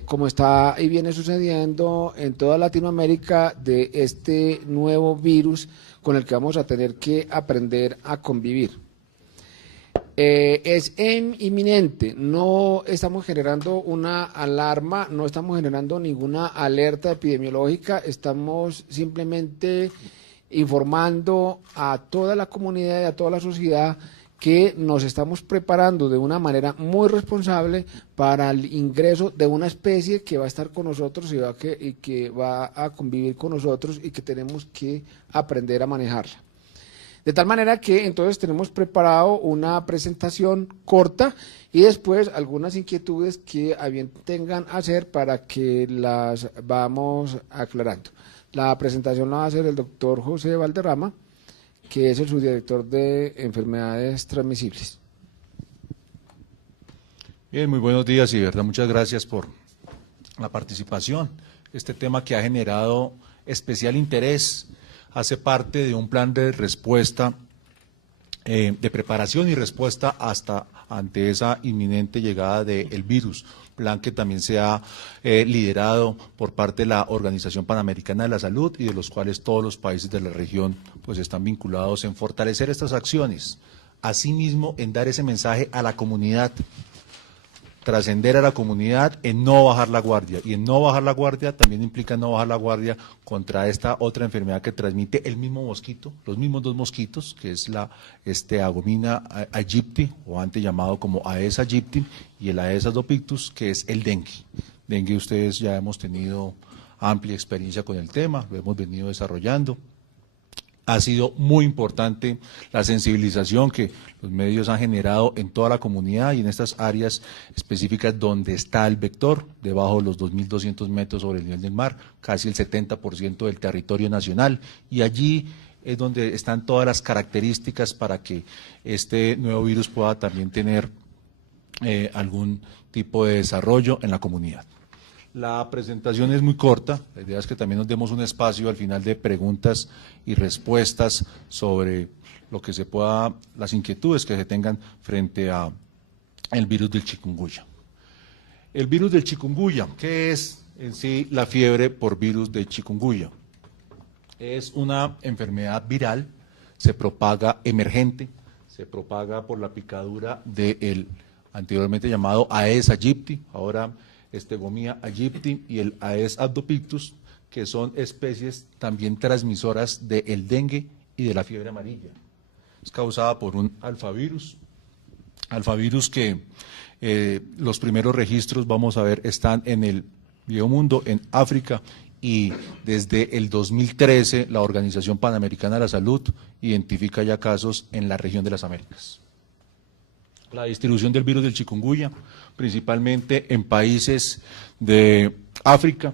como está y viene sucediendo en toda Latinoamérica, de este nuevo virus con el que vamos a tener que aprender a convivir. Es inminente, no estamos generando una alarma, no estamos generando ninguna alerta epidemiológica, estamos simplemente informando a toda la comunidad y a toda la sociedad que nos estamos preparando de una manera muy responsable para el ingreso de una especie que va a estar con nosotros y que va a convivir con nosotros y que tenemos que aprender a manejarla. De tal manera que entonces tenemos preparado una presentación corta y después algunas inquietudes que a bien tengan hacer para que las vamos aclarando. La presentación la va a hacer el doctor José Valderrama, que es el subdirector de enfermedades transmisibles. Bien, muy buenos días y de verdad muchas gracias por la participación. Este tema que ha generado especial interés hace parte de un plan de respuesta, de preparación y respuesta ante esa inminente llegada del virus, plan que también se ha liderado por parte de la Organización Panamericana de la Salud y de los cuales todos los países de la región pues están vinculados en fortalecer estas acciones, asimismo en dar ese mensaje a la comunidad, trascender a la comunidad en no bajar la guardia, y en no bajar la guardia también implica no bajar la guardia contra esta otra enfermedad que transmite el mismo mosquito, los mismos dos mosquitos, que es la Agomina aegypti, o antes llamado como Aedes aegypti, y el Aedes aegypti, que es el dengue. Dengue, ustedes ya hemos tenido amplia experiencia con el tema, lo hemos venido desarrollando. Ha sido muy importante la sensibilización que los medios han generado en toda la comunidad y en estas áreas específicas donde está el vector, debajo de los 2.200 metros sobre el nivel del mar, casi el 70% del territorio nacional, y allí es donde están todas las características para que este nuevo virus pueda también tener algún tipo de desarrollo en la comunidad. La presentación es muy corta, la idea es que también nos demos un espacio al final de preguntas y respuestas sobre lo que se pueda, las inquietudes que se tengan frente a el virus del chikungunya. El virus del chikungunya, ¿qué es en sí la fiebre por virus de chikungunya? Es una enfermedad viral, se propaga emergente, se propaga por la picadura del anteriormente llamado Aedes aegypti, ahora Agomina aegypti, y el Aedes aegypti, que son especies también transmisoras del dengue y de la fiebre amarilla. Es causada por un alfavirus que los primeros registros, vamos a ver, están en el Viejo Mundo, en África, y desde el 2013 la Organización Panamericana de la Salud identifica ya casos en la región de las Américas. La distribución del virus del chikungunya, principalmente en países de África,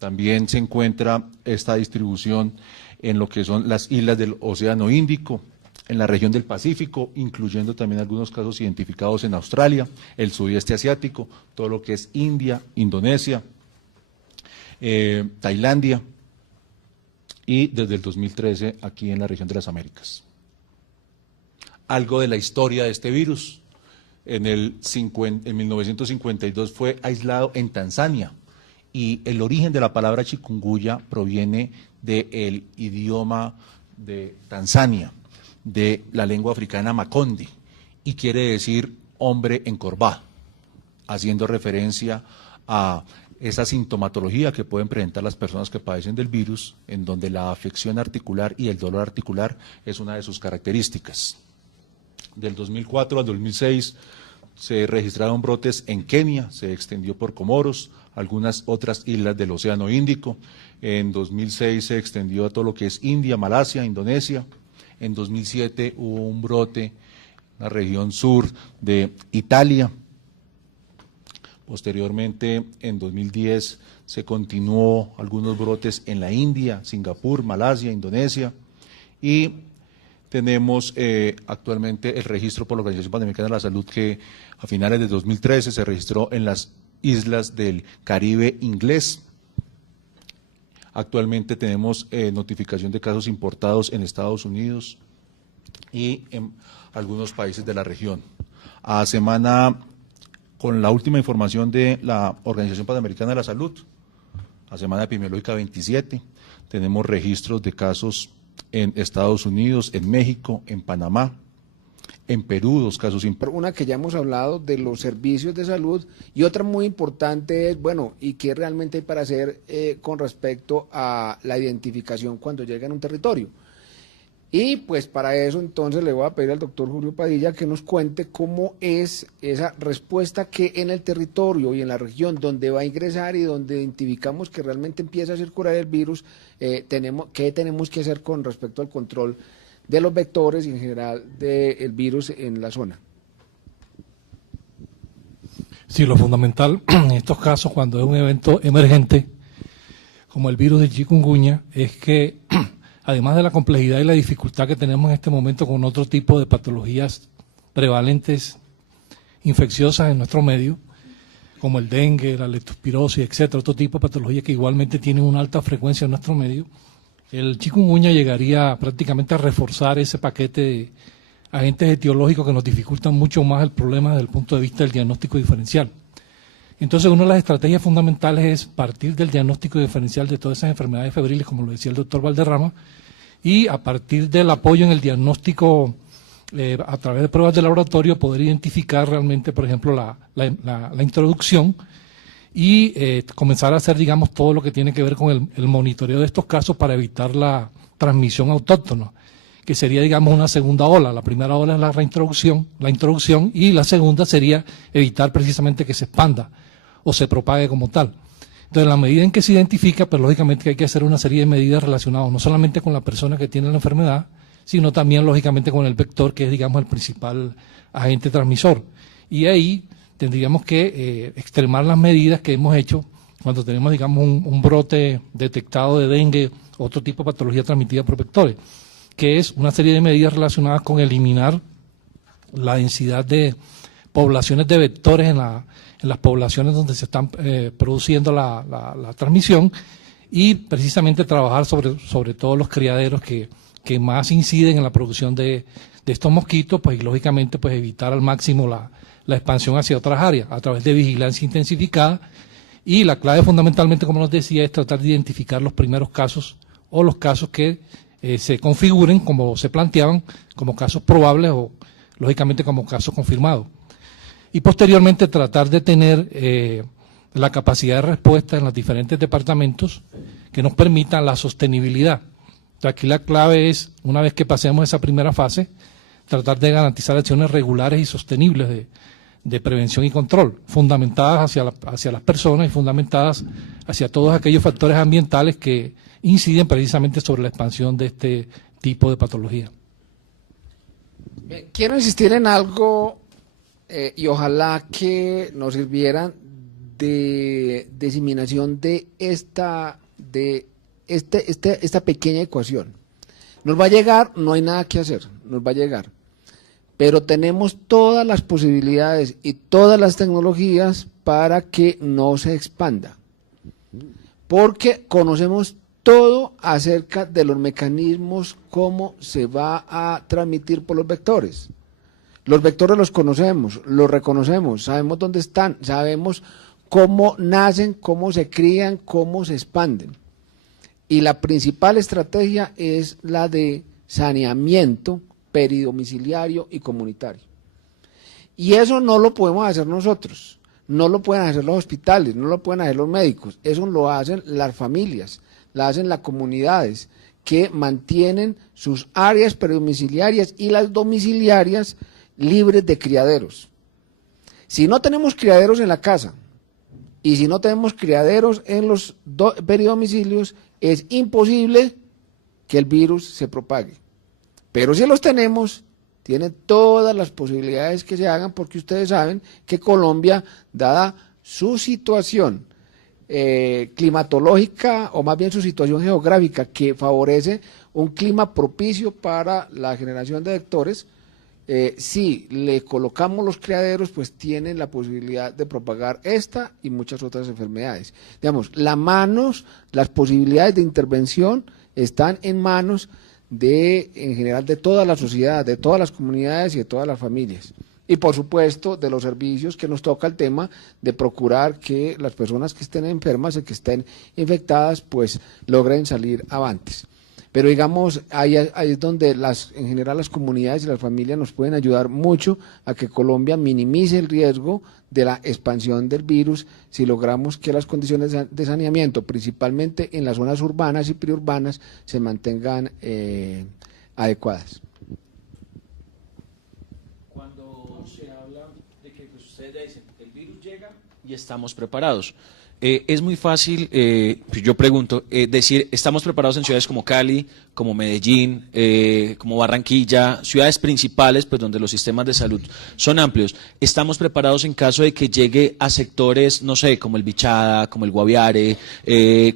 también se encuentra esta distribución en lo que son las islas del Océano Índico, en la región del Pacífico, incluyendo también algunos casos identificados en Australia, el sudeste asiático, todo lo que es India, Indonesia, Tailandia, y desde el 2013 aquí en la región de las Américas. Algo de la historia de este virus. En 1952 fue aislado en Tanzania, y el origen de la palabra chikungunya proviene del idioma de Tanzania, de la lengua africana macondi, y quiere decir hombre encorvado, haciendo referencia a esa sintomatología que pueden presentar las personas que padecen del virus, en donde la afección articular y el dolor articular es una de sus características. Del 2004 al 2006 se registraron brotes en Kenia, se extendió por Comoros, algunas otras islas del Océano Índico. En 2006 se extendió a todo lo que es India, Malasia, Indonesia. En 2007 hubo un brote en la región sur de Italia. Posteriormente, en 2010, se continuó algunos brotes en la India, Singapur, Malasia, Indonesia. Y tenemos actualmente el registro por la Organización Panamericana de la Salud que a finales de 2013 se registró en las islas del Caribe inglés. Actualmente tenemos notificación de casos importados en Estados Unidos y en algunos países de la región. A semana, con la última información de la Organización Panamericana de la Salud, a semana epidemiológica 27, tenemos registros de casos en Estados Unidos, en México, en Panamá, en Perú, 2 casos importantes. Una que ya hemos hablado de los servicios de salud y otra muy importante es, bueno, ¿y qué realmente hay para hacer con respecto a la identificación cuando llega en un territorio? Y pues para eso entonces le voy a pedir al doctor Julio Padilla que nos cuente cómo es esa respuesta que en el territorio y en la región donde va a ingresar y donde identificamos que realmente empieza a circular el virus, qué tenemos que hacer con respecto al control de los vectores y en general del virus en la zona. Sí, lo fundamental en estos casos, cuando es un evento emergente, como el virus de chikungunya, es que además de la complejidad y la dificultad que tenemos en este momento con otro tipo de patologías prevalentes, infecciosas en nuestro medio, como el dengue, la leptospirosis, etcétera, otro tipo de patologías que igualmente tienen una alta frecuencia en nuestro medio, el chikungunya llegaría prácticamente a reforzar ese paquete de agentes etiológicos que nos dificultan mucho más el problema desde el punto de vista del diagnóstico diferencial. Entonces, una de las estrategias fundamentales es partir del diagnóstico diferencial de todas esas enfermedades febriles, como lo decía el doctor Valderrama, y a partir del apoyo en el diagnóstico a través de pruebas de laboratorio, poder identificar realmente, por ejemplo, la introducción y comenzar a hacer, digamos, todo lo que tiene que ver con el monitoreo de estos casos para evitar la transmisión autóctona, que sería, digamos, una segunda ola. La primera ola es la introducción, y la segunda sería evitar precisamente que se expanda o se propague como tal. Entonces, en la medida en que se identifica, pues lógicamente que hay que hacer una serie de medidas relacionadas no solamente con la persona que tiene la enfermedad, sino también lógicamente con el vector, que es, digamos, el principal agente transmisor. Y ahí tendríamos que extremar las medidas que hemos hecho cuando tenemos, digamos, un brote detectado de dengue, otro tipo de patología transmitida por vectores, que es una serie de medidas relacionadas con eliminar la densidad de poblaciones de vectores en las poblaciones donde se están produciendo la transmisión, y precisamente trabajar sobre todos los criaderos que más inciden en la producción de estos mosquitos, pues y lógicamente pues evitar al máximo la expansión hacia otras áreas a través de vigilancia intensificada. Y la clave fundamentalmente, como nos decía, es tratar de identificar los primeros casos o los casos que se configuren, como se planteaban, como casos probables o lógicamente como casos confirmados. Y posteriormente tratar de tener la capacidad de respuesta en los diferentes departamentos que nos permitan la sostenibilidad. Aquí la clave es, una vez que pasemos esa primera fase, tratar de garantizar acciones regulares y sostenibles de prevención y control, fundamentadas hacia las personas y fundamentadas hacia todos aquellos factores ambientales que inciden precisamente sobre la expansión de este tipo de patología. Quiero insistir en algo y ojalá que nos sirvieran de diseminación de esta pequeña ecuación. Nos va a llegar, no hay nada que hacer, nos va a llegar, pero tenemos todas las posibilidades y todas las tecnologías para que no se expanda, porque conocemos todo acerca de los mecanismos, cómo se va a transmitir por los vectores. Los vectores los conocemos, los reconocemos, sabemos dónde están, sabemos cómo nacen, cómo se crían, cómo se expanden. Y la principal estrategia es la de saneamiento peridomiciliario y comunitario. Y eso no lo podemos hacer nosotros, no lo pueden hacer los hospitales, no lo pueden hacer los médicos, eso lo hacen las familias, lo hacen las comunidades que mantienen sus áreas peridomiciliarias y las domiciliarias libres de criaderos. Si no tenemos criaderos en la casa y si no tenemos criaderos en los peridomicilios, es imposible que el virus se propague. Pero si los tenemos, tiene todas las posibilidades que se hagan, porque ustedes saben que Colombia, dada su situación climatológica, o más bien su situación geográfica, que favorece un clima propicio para la generación de vectores. Si le colocamos los criaderos, pues tienen la posibilidad de propagar esta y muchas otras enfermedades. Digamos, las posibilidades de intervención están en manos en general, de toda la sociedad, de todas las comunidades y de todas las familias. Y por supuesto de los servicios, que nos toca el tema de procurar que las personas que estén enfermas y que estén infectadas pues logren salir avantes. Pero digamos, ahí es donde en general las comunidades y las familias nos pueden ayudar mucho a que Colombia minimice el riesgo de la expansión del virus si logramos que las condiciones de saneamiento, principalmente en las zonas urbanas y periurbanas, se mantengan adecuadas. Cuando se habla de que pues, ustedes ya dicen, el virus llega y estamos preparados. Es muy fácil, yo pregunto, decir, estamos preparados en ciudades como Cali, como Medellín, como Barranquilla, ciudades principales, pues donde los sistemas de salud son amplios. Estamos preparados en caso de que llegue a sectores, no sé, como el Bichada, como el Guaviare,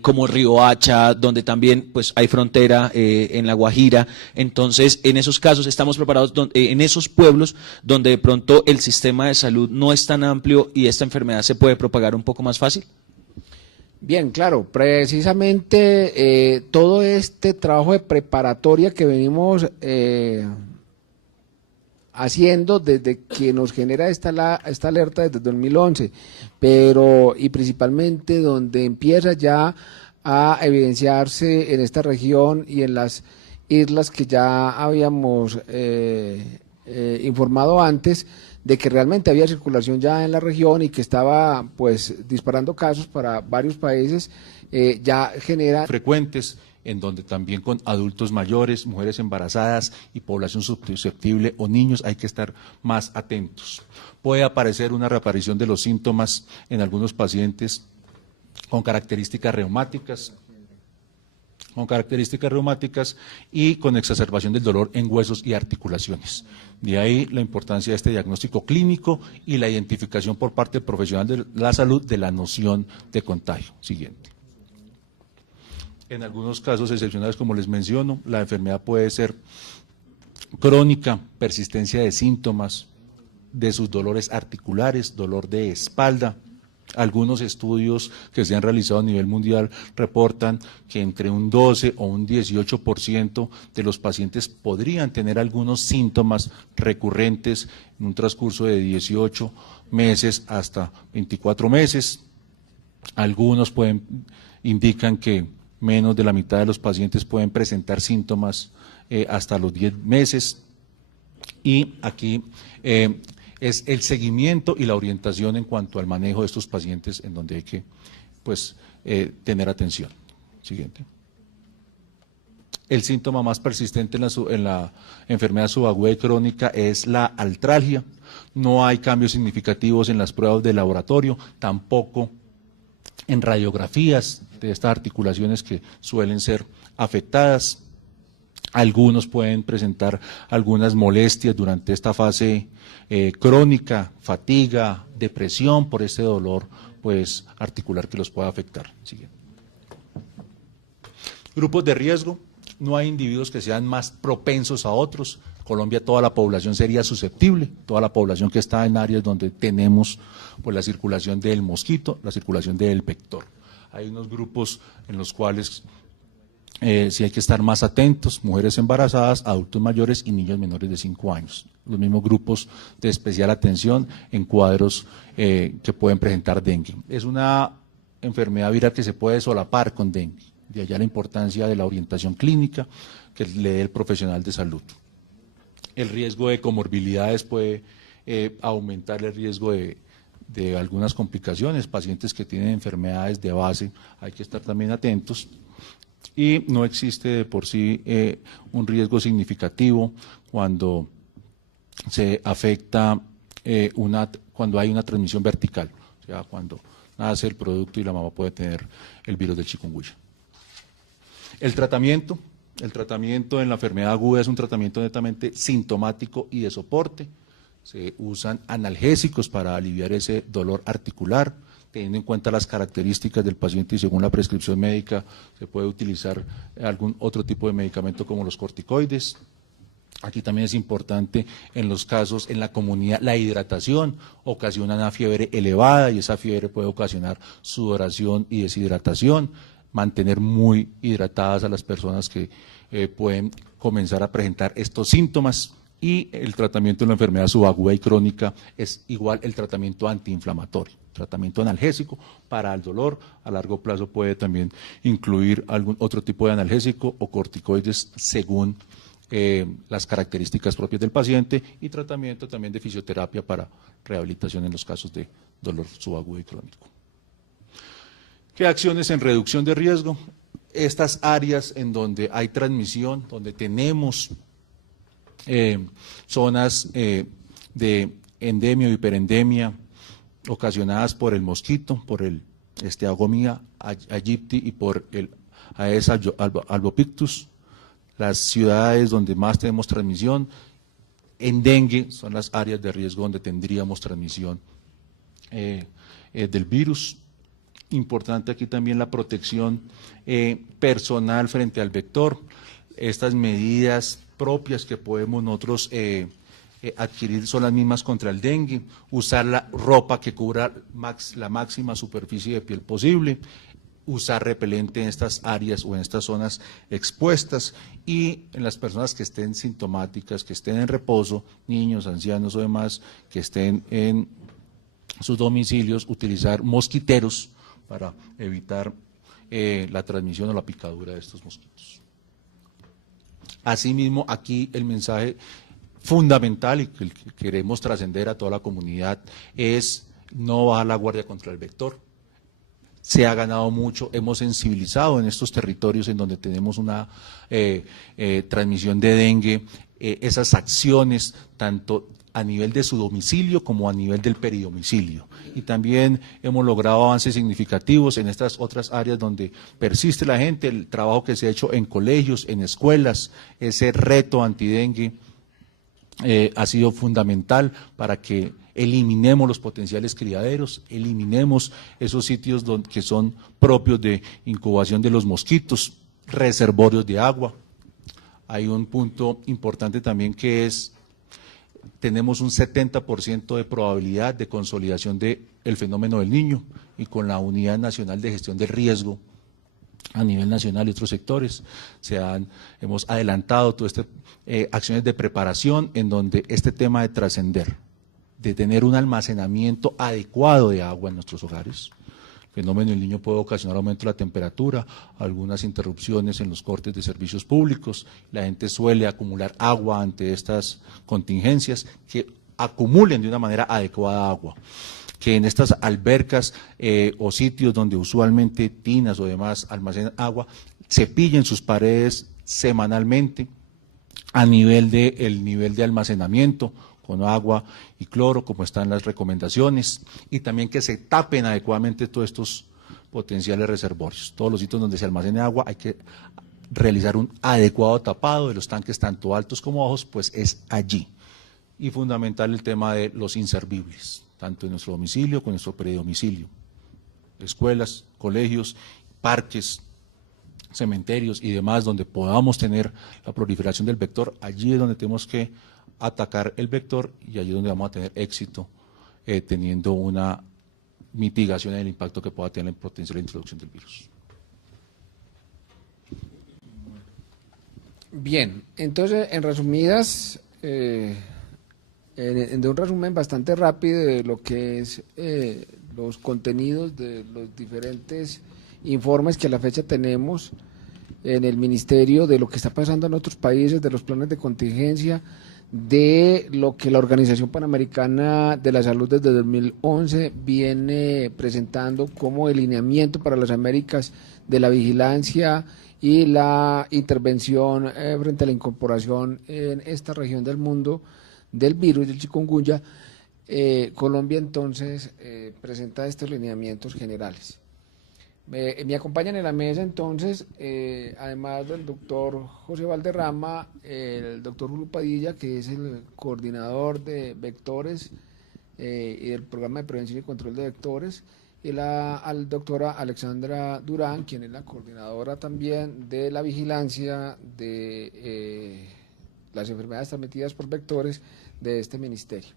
como Riohacha, donde también pues hay frontera en La Guajira. Entonces, en esos casos estamos preparados en esos pueblos donde de pronto el sistema de salud no es tan amplio y esta enfermedad se puede propagar un poco más fácil. Bien, claro, precisamente todo este trabajo de preparatoria que venimos haciendo desde que nos genera esta alerta desde 2011, y principalmente donde empieza ya a evidenciarse en esta región y en las islas que ya habíamos informado antes, de que realmente había circulación ya en la región y que estaba pues disparando casos para varios países, ya genera frecuentes, en donde también con adultos mayores, mujeres embarazadas y población susceptible o niños hay que estar más atentos. Puede aparecer una reaparición de los síntomas en algunos pacientes con características reumáticas y con exacerbación del dolor en huesos y articulaciones. De ahí la importancia de este diagnóstico clínico y la identificación por parte del profesional de la salud de la noción de contagio. Siguiente. En algunos casos excepcionales, como les menciono, la enfermedad puede ser crónica, persistencia de síntomas, de sus dolores articulares, dolor de espalda. Algunos estudios que se han realizado a nivel mundial reportan que entre un 12 o un 18% de los pacientes podrían tener algunos síntomas recurrentes en un transcurso de 18 meses hasta 24 meses. Algunos indican que menos de la mitad de los pacientes pueden presentar síntomas hasta los 10 meses. Y aquí es el seguimiento y la orientación en cuanto al manejo de estos pacientes, en donde hay que tener atención. Siguiente. El síntoma más persistente en la enfermedad subaguda y crónica es la artralgia. No hay cambios significativos en las pruebas de laboratorio, tampoco en radiografías de estas articulaciones que suelen ser afectadas. Algunos pueden presentar algunas molestias durante esta fase crónica, fatiga, depresión por este dolor pues articular que los pueda afectar. Siguiente. Grupos de riesgo, no hay individuos que sean más propensos a otros. Colombia, toda la población sería susceptible, toda la población que está en áreas donde tenemos pues la circulación del mosquito, la circulación del vector. Hay unos grupos en los cuales sí hay que estar más atentos, mujeres embarazadas, adultos mayores y niños menores de 5 años. Los mismos grupos de especial atención en cuadros que pueden presentar dengue. Es una enfermedad viral que se puede solapar con dengue, de allá la importancia de la orientación clínica que le dé el profesional de salud. El riesgo de comorbilidades puede aumentar el riesgo de algunas complicaciones, pacientes que tienen enfermedades de base, hay que estar también atentos. Y no existe de por sí un riesgo significativo cuando se afecta cuando hay una transmisión vertical, o sea, cuando nace el producto y la mamá puede tener el virus del chikungunya. El tratamiento en la enfermedad aguda es un tratamiento netamente sintomático y de soporte. Se usan analgésicos para aliviar ese dolor articular, teniendo en cuenta las características del paciente y según la prescripción médica se puede utilizar algún otro tipo de medicamento como los corticoides. Aquí también es importante en los casos en la comunidad la hidratación, ocasiona una fiebre elevada y esa fiebre puede ocasionar sudoración y deshidratación, mantener muy hidratadas a las personas que pueden comenzar a presentar estos síntomas. Y el tratamiento de la enfermedad subaguda y crónica es igual el tratamiento antiinflamatorio, tratamiento analgésico para el dolor, a largo plazo puede también incluir algún otro tipo de analgésico o corticoides según las características propias del paciente y tratamiento también de fisioterapia para rehabilitación en los casos de dolor subagudo y crónico. ¿Qué acciones en reducción de riesgo? Estas áreas en donde hay transmisión, donde tenemos zonas de endemia o hiperendemia ocasionadas por el mosquito, por el Steatogomia aegypti y por el Aedes albopictus. Las ciudades donde más tenemos transmisión en dengue son las áreas de riesgo donde tendríamos transmisión del virus. Importante aquí también la protección personal frente al vector, estas medidas propias que podemos nosotros adquirir son las mismas contra el dengue, usar la ropa que cubra la máxima superficie de piel posible, usar repelente en estas áreas o en estas zonas expuestas y en las personas que estén sintomáticas, que estén en reposo, niños, ancianos o demás, que estén en sus domicilios, utilizar mosquiteros para evitar la transmisión o la picadura de estos mosquitos. Asimismo, aquí el mensaje fundamental y que queremos trascender a toda la comunidad es no bajar la guardia contra el vector. Se ha ganado mucho, hemos sensibilizado en estos territorios en donde tenemos una transmisión de dengue, esas acciones tanto a nivel de su domicilio como a nivel del peridomicilio. Y también hemos logrado avances significativos en estas otras áreas donde persiste la gente, el trabajo que se ha hecho en colegios, en escuelas, ese reto antidengue ha sido fundamental para que eliminemos los potenciales criaderos, eliminemos esos sitios que son propios de incubación de los mosquitos, reservorios de agua. Hay un punto importante también que es tenemos un 70% de probabilidad de consolidación del fenómeno del niño y con la Unidad Nacional de Gestión del Riesgo a nivel nacional y otros sectores hemos adelantado todas estas acciones de preparación en donde este tema de trascender, de tener un almacenamiento adecuado de agua en nuestros hogares. El fenómeno del niño puede ocasionar aumento de la temperatura, algunas interrupciones en los cortes de servicios públicos, la gente suele acumular agua ante estas contingencias, que acumulen de una manera adecuada agua, que en estas albercas o sitios donde usualmente tinas o demás almacenan agua, cepillen sus paredes semanalmente a nivel de almacenamiento, con agua y cloro, como están las recomendaciones, y también que se tapen adecuadamente todos estos potenciales reservorios. Todos los sitios donde se almacene agua hay que realizar un adecuado tapado de los tanques, tanto altos como bajos, pues es allí. Y fundamental el tema de los inservibles, tanto en nuestro domicilio como en nuestro predomicilio. Escuelas, colegios, parques, cementerios y demás, donde podamos tener la proliferación del vector, allí es donde tenemos que atacar el vector y allí es donde vamos a tener éxito teniendo una mitigación del impacto que pueda tener en potencial introducción del virus. Bien, entonces en resumidas, de un resumen bastante rápido de lo que es los contenidos de los diferentes informes que a la fecha tenemos en el Ministerio de lo que está pasando en otros países, de los planes de contingencia, de lo que la Organización Panamericana de la Salud desde 2011 viene presentando como delineamiento para las Américas de la vigilancia y la intervención frente a la incorporación en esta región del mundo del virus del chikungunya. Colombia entonces presenta estos lineamientos generales. Me acompañan en la mesa entonces, además del doctor José Valderrama, el doctor Julio Padilla, que es el coordinador de vectores y del programa de prevención y control de vectores, y al doctora Alexandra Durán, quien es la coordinadora también de la vigilancia de las enfermedades transmitidas por vectores de este ministerio.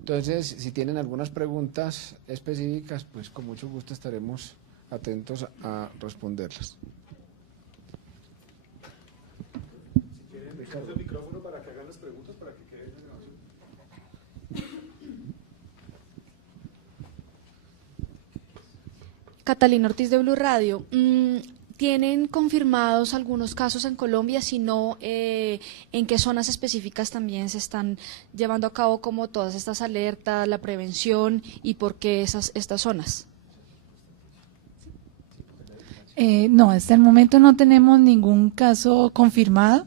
Entonces, si tienen algunas preguntas específicas, pues con mucho gusto estaremos atentos a responderlas. Si quieren, dejar el micrófono para que hagan las preguntas, para que quede en la grabación. Catalina Ortiz de Blue Radio. ¿Tienen confirmados algunos casos en Colombia? Si no, ¿en qué zonas específicas también se están llevando a cabo como todas estas alertas, la prevención y por qué estas zonas? No, hasta el momento no tenemos ningún caso confirmado.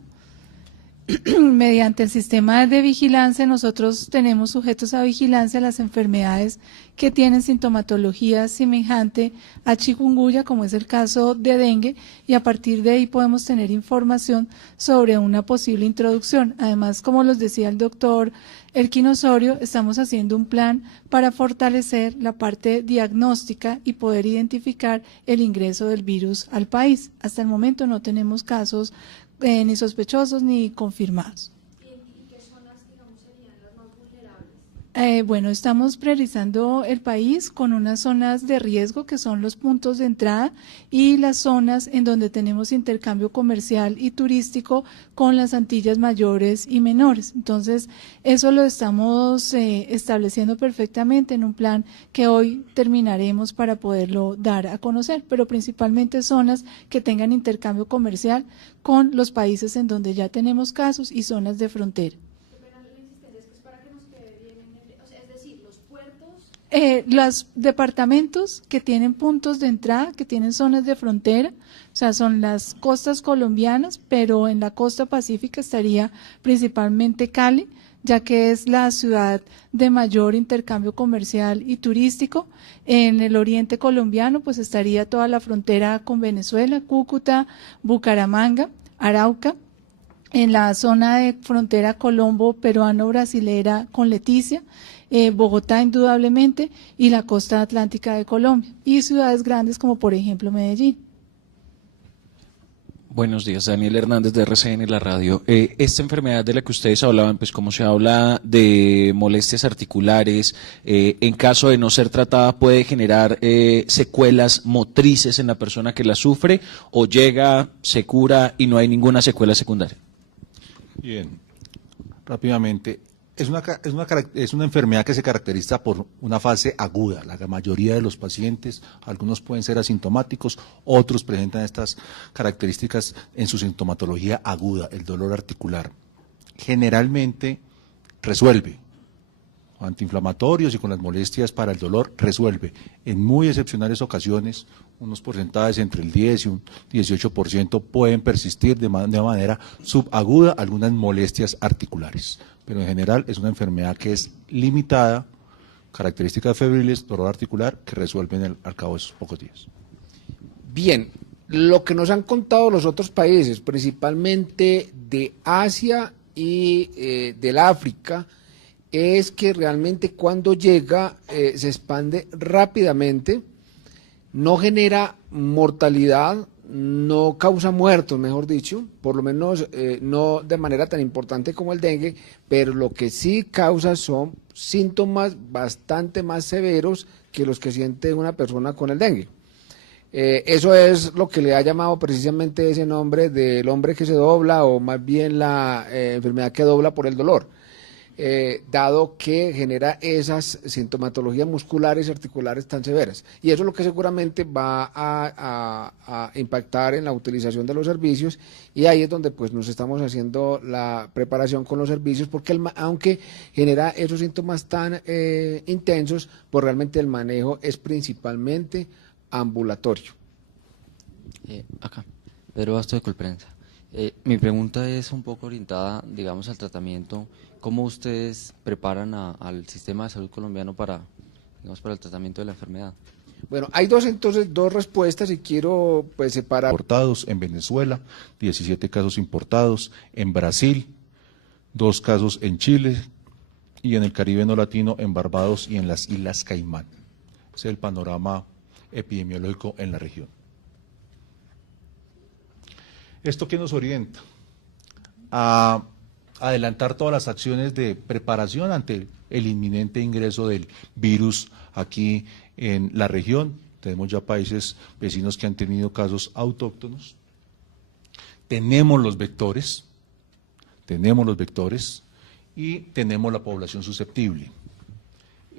Mediante el sistema de vigilancia, nosotros tenemos sujetos a vigilancia las enfermedades que tienen sintomatología semejante a chikungunya, como es el caso de dengue, y a partir de ahí podemos tener información sobre una posible introducción. Además, como los decía el doctor Elkin Osorio, estamos haciendo un plan para fortalecer la parte diagnóstica y poder identificar el ingreso del virus al país. Hasta el momento no tenemos casos ni sospechosos ni confirmados. ¿Y qué zonas, digamos, serían las más vulnerables? Bueno, estamos priorizando el país con unas zonas de riesgo que son los puntos de entrada y las zonas en donde tenemos intercambio comercial y turístico con las Antillas mayores y menores. Entonces, eso lo estamos estableciendo perfectamente en un plan que hoy terminaremos para poderlo dar a conocer, pero principalmente zonas que tengan intercambio comercial con los países en donde ya tenemos casos y zonas de frontera. Los departamentos que tienen puntos de entrada, que tienen zonas de frontera, o sea, son las costas colombianas, pero en la costa pacífica estaría principalmente Cali, ya que es la ciudad de mayor intercambio comercial y turístico. En el oriente colombiano, pues estaría toda la frontera con Venezuela, Cúcuta, Bucaramanga, Arauca. En la zona de frontera Colombo, peruano-brasilera con Leticia, Bogotá indudablemente y la costa atlántica de Colombia y ciudades grandes como por ejemplo Medellín. Buenos días, Daniel Hernández de RCN, la radio. Esta enfermedad de la que ustedes hablaban, pues como se habla de molestias articulares, en caso de no ser tratada puede generar secuelas motrices en la persona que la sufre o llega, se cura y no hay ninguna secuela secundaria. Bien, rápidamente. Es una enfermedad que se caracteriza por una fase aguda. La mayoría de los pacientes, algunos pueden ser asintomáticos, otros presentan estas características en su sintomatología aguda, el dolor articular. Generalmente resuelve, antiinflamatorios y con las molestias para el dolor resuelve. En muy excepcionales ocasiones, unos porcentajes entre el 10 y un 18% pueden persistir de manera subaguda algunas molestias articulares. Pero en general es una enfermedad que es limitada, características febriles, dolor articular, que resuelven al cabo de esos pocos días. Bien, lo que nos han contado los otros países, principalmente de Asia y del África, es que realmente cuando llega se expande rápidamente, no genera mortalidad, no causa muertos, mejor dicho, por lo menos no de manera tan importante como el dengue, pero lo que sí causa son síntomas bastante más severos que los que siente una persona con el dengue. Eso es lo que le ha llamado precisamente ese nombre del hombre que se dobla, o más bien la enfermedad que dobla por el dolor. Dado que genera esas sintomatologías musculares y articulares tan severas. Y eso es lo que seguramente va a impactar en la utilización de los servicios, y ahí es donde pues nos estamos haciendo la preparación con los servicios, porque aunque genera esos síntomas tan intensos, pues realmente el manejo es principalmente ambulatorio. Acá, Pedro Basto de Colprensa. Mi pregunta es un poco orientada, digamos, al tratamiento. ¿Cómo ustedes preparan al sistema de salud colombiano para el tratamiento de la enfermedad? Bueno, hay dos respuestas y quiero pues separar. Importados en Venezuela, 17 casos importados, en Brasil, 2 casos en Chile y en el Caribe no latino, en Barbados y en las Islas Caimán. es el panorama epidemiológico en la región. ¿Esto qué nos orienta? A adelantar todas las acciones de preparación ante el inminente ingreso del virus aquí en la región. Tenemos ya países vecinos que han tenido casos autóctonos. Tenemos los vectores y tenemos la población susceptible.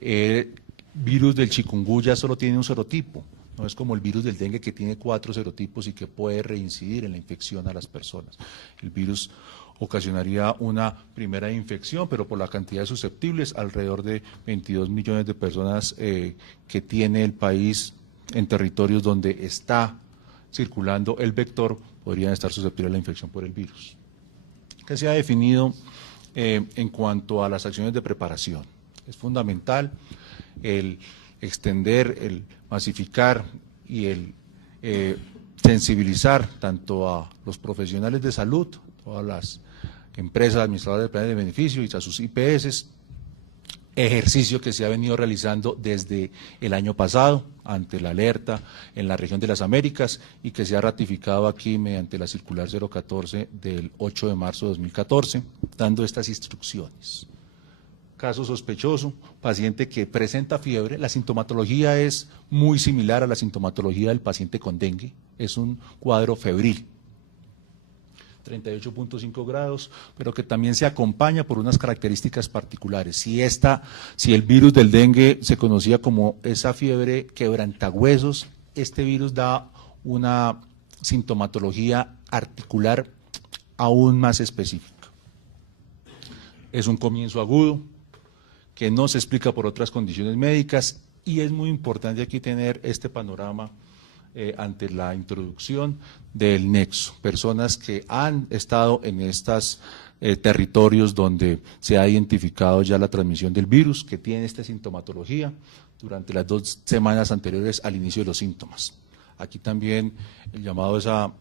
El virus del chikungunya solo tiene un serotipo, no es como el virus del dengue que tiene 4 serotipos y que puede reincidir en la infección a las personas. El virus ocasionaría una primera infección, pero por la cantidad de susceptibles, alrededor de 22 millones de personas que tiene el país en territorios donde está circulando el vector, podrían estar susceptibles a la infección por el virus. ¿Qué se ha definido en cuanto a las acciones de preparación? Es fundamental el extender, el masificar y el sensibilizar tanto a los profesionales de salud, todas las empresas administradoras de planes de beneficio y a sus IPS, ejercicio que se ha venido realizando desde el año pasado ante la alerta en la región de las Américas y que se ha ratificado aquí mediante la circular 014 del 8 de marzo de 2014, dando estas instrucciones. Caso sospechoso, paciente que presenta fiebre, la sintomatología es muy similar a la sintomatología del paciente con dengue, es un cuadro febril, 38.5 grados, pero que también se acompaña por unas características particulares. Si el virus del dengue se conocía como esa fiebre quebrantahuesos, este virus da una sintomatología articular aún más específica. Es un comienzo agudo, que no se explica por otras condiciones médicas, y es muy importante aquí tener este panorama ante la introducción del nexo, personas que han estado en estos territorios donde se ha identificado ya la transmisión del virus, que tienen esta sintomatología durante las 2 semanas anteriores al inicio de los síntomas. Aquí también el llamado es a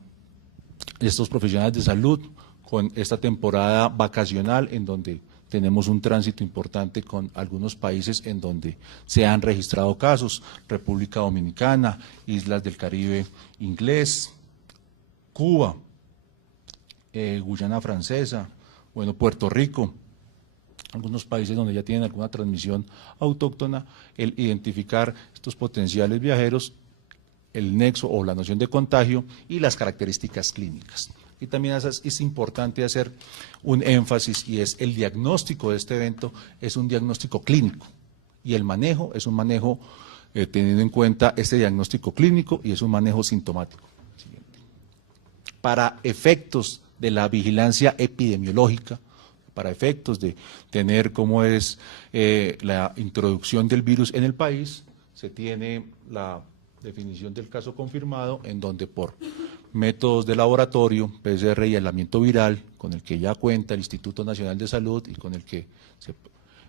estos profesionales de salud con esta temporada vacacional en donde tenemos un tránsito importante con algunos países en donde se han registrado casos, República Dominicana, Islas del Caribe inglés, Cuba, Guyana Francesa, bueno, Puerto Rico, algunos países donde ya tienen alguna transmisión autóctona, el identificar estos potenciales viajeros, el nexo o la noción de contagio y las características clínicas. Y también es importante hacer un énfasis y es el diagnóstico de este evento, es un diagnóstico clínico y el manejo es un manejo teniendo en cuenta este diagnóstico clínico y es un manejo sintomático. Siguiente. Para efectos de la vigilancia epidemiológica, para efectos de tener cómo es la introducción del virus en el país, se tiene la definición del caso confirmado en donde por métodos de laboratorio, PCR y aislamiento viral, con el que ya cuenta el Instituto Nacional de Salud y con el que se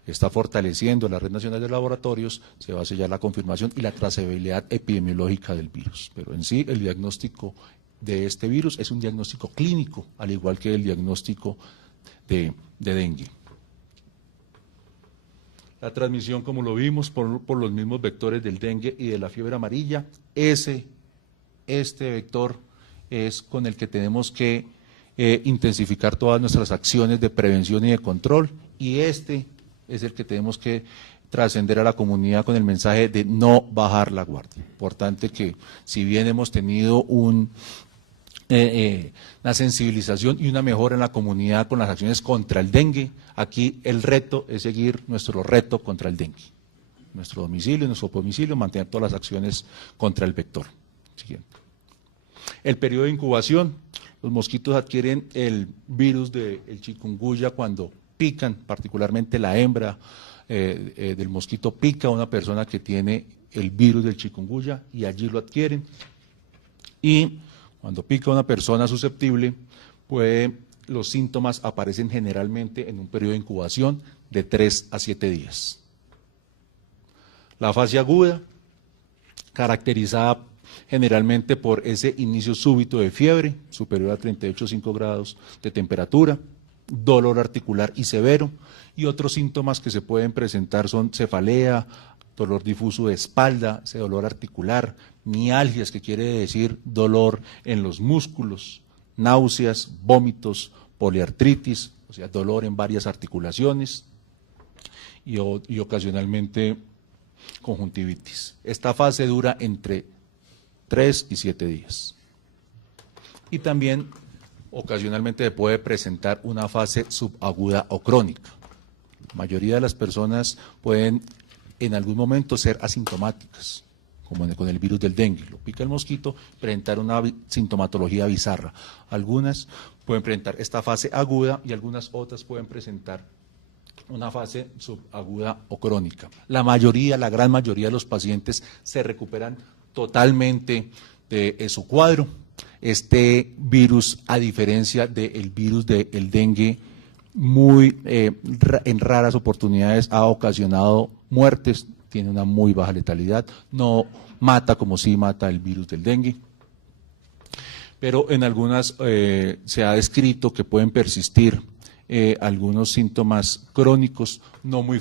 está fortaleciendo la Red Nacional de Laboratorios, se va a sellar la confirmación y la trazabilidad epidemiológica del virus. Pero en sí, el diagnóstico de este virus es un diagnóstico clínico, al igual que el diagnóstico de dengue. La transmisión, como lo vimos, por los mismos vectores del dengue y de la fiebre amarilla, este vector es con el que tenemos que intensificar todas nuestras acciones de prevención y de control, y este es el que tenemos que trascender a la comunidad con el mensaje de no bajar la guardia. Importante que, si bien hemos tenido una sensibilización y una mejora en la comunidad con las acciones contra el dengue, aquí el reto es seguir nuestro reto contra el dengue. Nuestro domicilio, nuestro domicilio, mantener todas las acciones contra el vector. Siguiente. El periodo de incubación, los mosquitos adquieren el virus del chikungunya cuando pican, particularmente la hembra del mosquito pica a una persona que tiene el virus del chikungunya y allí lo adquieren. Y cuando pica a una persona susceptible, los síntomas aparecen generalmente en un periodo de incubación de 3 a 7 días. La fase aguda, caracterizada generalmente por ese inicio súbito de fiebre, superior a 38,5 grados de temperatura, dolor articular y severo, y otros síntomas que se pueden presentar son cefalea, dolor difuso de espalda, ese dolor articular, mialgias, que quiere decir dolor en los músculos, náuseas, vómitos, poliartritis, o sea, dolor en varias articulaciones y ocasionalmente conjuntivitis. Esta fase dura entre 3 y 7 días. Y también ocasionalmente se puede presentar una fase subaguda o crónica. La mayoría de las personas pueden en algún momento ser asintomáticas, como con el virus del dengue. Lo pica el mosquito, presentar una sintomatología bizarra. Algunas pueden presentar esta fase aguda y algunas otras pueden presentar una fase subaguda o crónica. La gran mayoría de los pacientes se recuperan totalmente de su cuadro. Este virus, a diferencia del virus del dengue, en raras oportunidades ha ocasionado muertes, tiene una muy baja letalidad, no mata como sí mata el virus del dengue, pero en algunas se ha descrito que pueden persistir algunos síntomas crónicos no muy